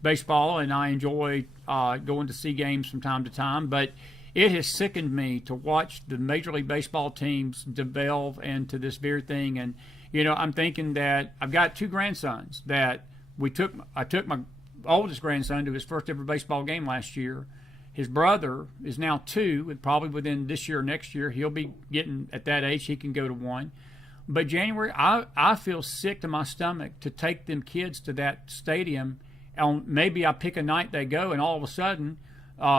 baseball and I enjoy going to see games from time to time. But it has sickened me to watch the Major League Baseball teams devolve into this very thing. And I'm thinking that I've got two grandsons that I took my oldest grandson to his first ever baseball game last year. His brother is now 2, and probably within this year or next year he'll be getting, at that age he can go to 1. But January, I feel sick to my stomach to take them kids to that stadium, and maybe I pick a night they go, and all of a sudden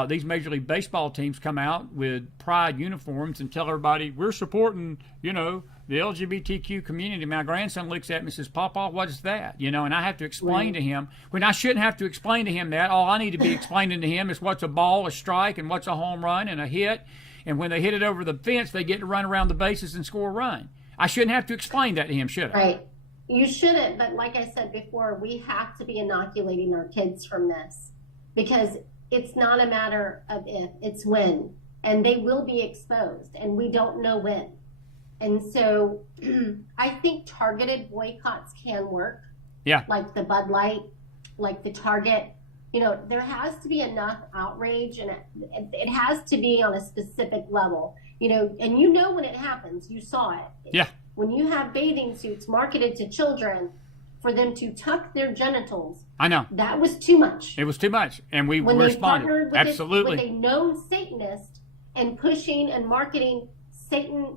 these Major League Baseball teams come out with pride uniforms and tell everybody we're supporting the LGBTQ community. My grandson looks at me and says, Papa, what is that? And I have to explain to him, when I shouldn't have to explain to him that. All I need to be explaining to him is what's a ball, a strike, and what's a home run and a hit. And when they hit it over the fence, they get to run around the bases and score a run. I shouldn't have to explain that to him, should I? Right. You shouldn't, but like I said before, we have to be inoculating our kids from this, because it's not a matter of if, it's when. And they will be exposed, and we don't know when. And so I think targeted boycotts can work. Yeah. Like the Bud Light, like the Target. There has to be enough outrage, and it has to be on a specific level. And when it happens, you saw it. Yeah. When you have bathing suits marketed to children for them to tuck their genitals, I know. that was too much. It was too much, and we When responded. they partnered with Absolutely. with a known Satanist and pushing and marketing Satan,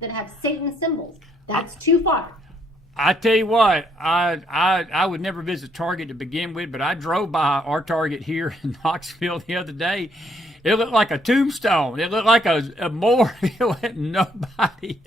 that have Satan symbols, that's too far. I tell you what, I would never visit Target to begin with, but I drove by our Target here in Knoxville the other day. It looked like a tombstone. It looked like a memorial and nobody.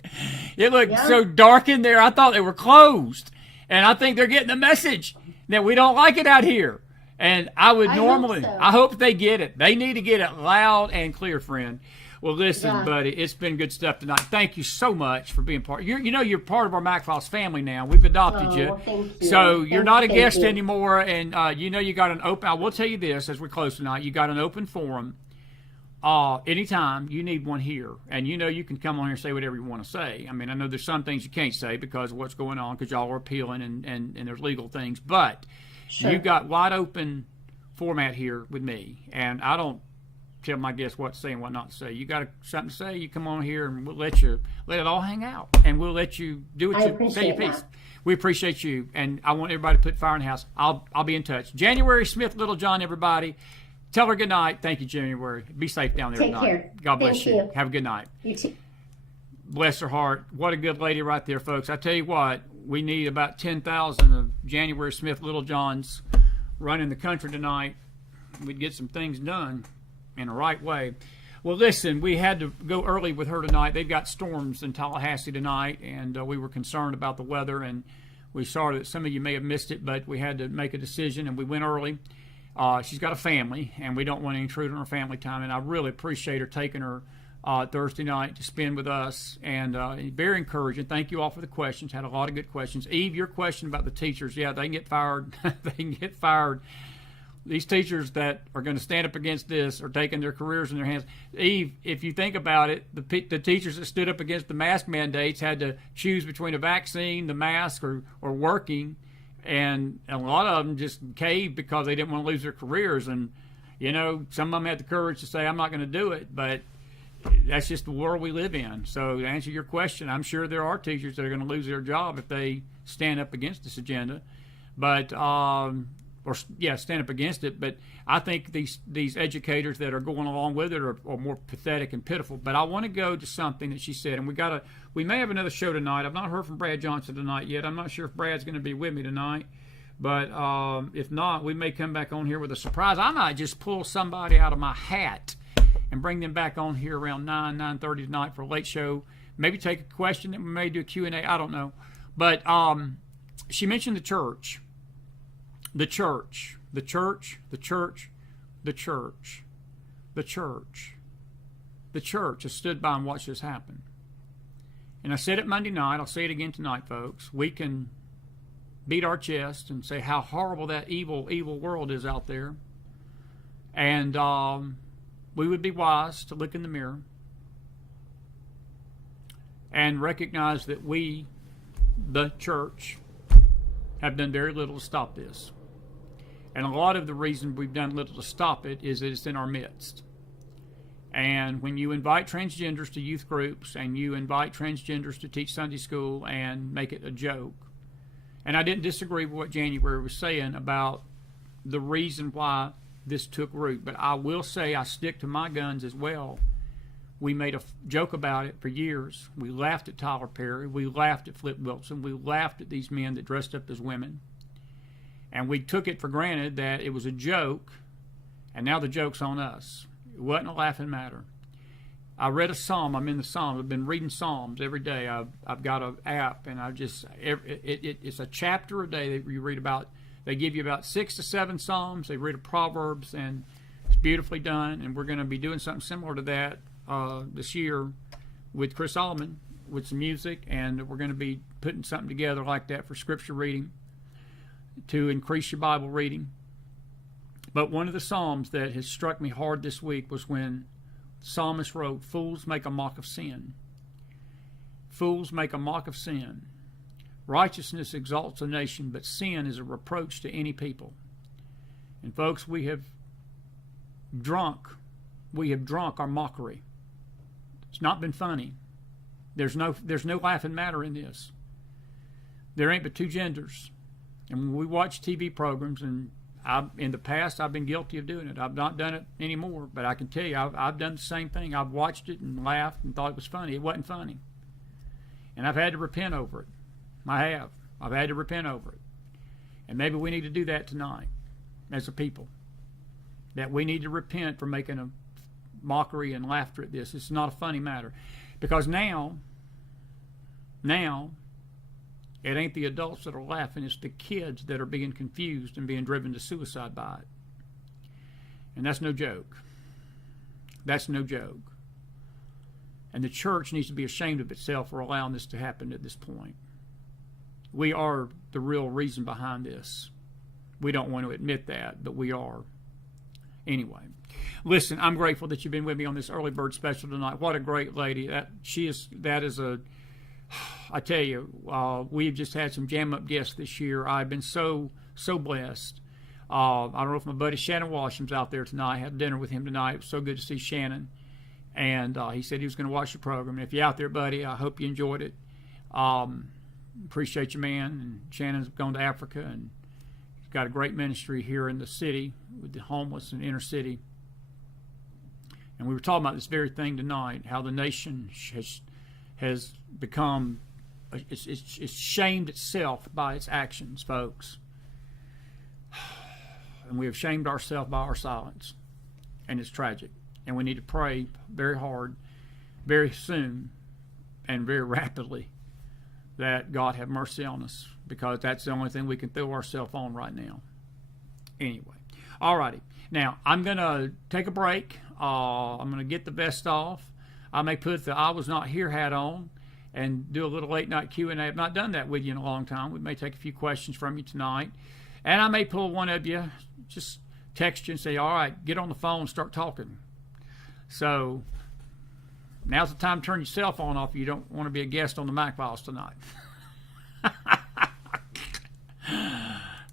It looked so dark in there. I thought they were closed. And I think they're getting the message that we don't like it out here. And I hope they get it. They need to get it loud and clear, friend. Well, listen, buddy, it's been good stuff tonight. Thank you so much for being part. You're part of our McFiles family now. We've adopted you. Thank you. So you're not a guest anymore. And you got an open, I will tell you this as we close tonight, you got an open forum. Anytime you need one here, and you can come on here and say whatever you want to say. I mean, I know there's some things you can't say because of what's going on, because y'all are appealing and there's legal things, but you've got wide open format here with me, and I don't tell my guests what to say and what not to say. You got something to say, you come on here and we'll let it all hang out, and we'll let you do what you say your piece. We appreciate you, and I want everybody to put fire in the house. I'll be in touch. January Smith, Littlejohn, everybody. Tell her good night. Thank you, January. Be safe down there tonight. Take care. God bless you. Have a good night. You too. Bless her heart. What a good lady right there, folks. I tell you what, we need about 10,000 of January Smith Littlejohns running the country tonight. We'd get some things done in the right way. Well, listen, we had to go early with her tonight. They've got storms in Tallahassee tonight, and we were concerned about the weather, and we saw that some of you may have missed it, but we had to make a decision, and we went early. She's got a family, and we don't want to intrude on her family time, and I really appreciate her taking her Thursday night to spend with us, and very encouraging. Thank you all for the questions. Had a lot of good questions. Eve, your question about the teachers, they can get fired. They can get fired. These teachers that are going to stand up against this are taking their careers in their hands. Eve, if you think about it, the teachers that stood up against the mask mandates had to choose between a vaccine, the mask, or working. And a lot of them just caved because they didn't want to lose their careers. And, some of them had the courage to say, I'm not going to do it. But that's just the world we live in. So to answer your question, I'm sure there are teachers that are going to lose their job if they stand up against this agenda. But, stand up against it. But I think these educators that are going along with it are more pathetic and pitiful. But I want to go to something that she said, and we may have another show tonight. I've not heard from Brad Johnson tonight yet. I'm not sure if Brad's going to be with me tonight. But if not, we may come back on here with a surprise. I might just pull somebody out of my hat and bring them back on here around 9:30 tonight for a late show. Maybe take a question, and we may do a Q&A. I don't know. But she mentioned the church. the church, the church, the church, the church, the church, the church has stood by and watched this happen. And I said it Monday night, I'll say it again tonight, folks. We can beat our chest and say how horrible that evil, evil world is out there. And we would be wise to look in the mirror and recognize that we, the church, have done very little to stop this. And a lot of the reason we've done little to stop it is that it's in our midst. And when you invite transgenders to youth groups and you invite transgenders to teach Sunday school and make it a joke, and I didn't disagree with what January was saying about the reason why this took root, but I will say I stick to my guns as well. We made a joke about it for years. We laughed at Tyler Perry. We laughed at Flip Wilson. We laughed at these men that dressed up as women. And we took it for granted that it was a joke, and now the joke's on us. It wasn't a laughing matter. I read a psalm. I'm in the Psalms. I've been reading Psalms every day. I've got an app, and it's a chapter a day that you read about. They give you about 6 to 7 Psalms. They read a Proverbs, and it's beautifully done. And we're going to be doing something similar to that this year with Chris Allman with some music, and we're going to be putting something together like that for scripture reading to increase your Bible reading. But one of the Psalms that has struck me hard this week was when the psalmist wrote, "Fools make a mock of sin. Fools make a mock of sin. Righteousness exalts a nation, but sin is a reproach to any people." And folks, we have drunk our mockery. It's not been funny. There's no laughing matter in this. There ain't but two genders. And when we watch TV programs, and in the past I've been guilty of doing it. I've not done it anymore, but I can tell you I've done the same thing. I've watched it and laughed and thought it was funny. It wasn't funny. And I've had to repent over it. I've had to repent over it. And maybe we need to do that tonight as a people. That we need to repent for making a mockery and laughter at this. It's not a funny matter. Because now, it ain't the adults that are laughing, it's the kids that are being confused and being driven to suicide by it. And that's no joke. That's no joke. And the church needs to be ashamed of itself for allowing this to happen at this point. We are the real reason behind this. We don't want to admit that, but we are. Anyway, listen, I'm grateful that you've been with me on this early bird special tonight. What a great lady. I tell you, we've just had some jam-up guests this year. I've been so blessed. I don't know if my buddy Shannon Washam's out there tonight. I had dinner with him tonight. It was so good to see Shannon. And he said he was going to watch the program. And if you're out there, buddy, I hope you enjoyed it. Appreciate you, man. And Shannon's gone to Africa, and he's got a great ministry here in the city with the homeless in the inner city. And we were talking about this very thing tonight, how the nation has become, it's shamed itself by its actions, folks. And we have shamed ourselves by our silence. And it's tragic. And we need to pray very hard, very soon, and very rapidly that God have mercy on us, because that's the only thing we can throw ourselves on right now. Anyway, all righty. Now, I'm going to take a break. I'm going to get the vest off. I may put the I was not here hat on and do a little late night Q&A. I've not done that with you in a long time. We may take a few questions from you tonight. And I may pull one of you, just text you and say, all right, get on the phone and start talking. So now's the time to turn your cell phone off if you don't want to be a guest on the McFiles tonight.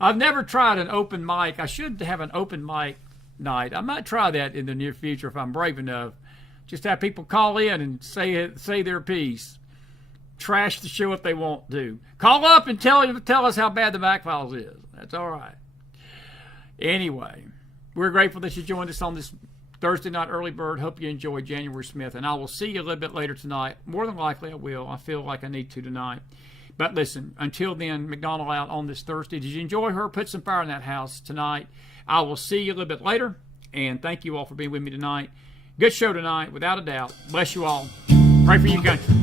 I've never tried an open mic. I should have an open mic night. I might try that in the near future if I'm brave enough. Just have people call in and say their piece. Trash the show if they want to. Call up and tell us how bad the McFiles is. That's all right. Anyway, we're grateful that you joined us on this Thursday night early bird. Hope you enjoyed January Smith. And I will see you a little bit later tonight. More than likely I will. I feel like I need to tonight. But listen, until then, McDonald out on this Thursday. Did you enjoy her? Put some fire in that house tonight. I will see you a little bit later. And thank you all for being with me tonight. Good show tonight, without a doubt. Bless you all. Pray for your country.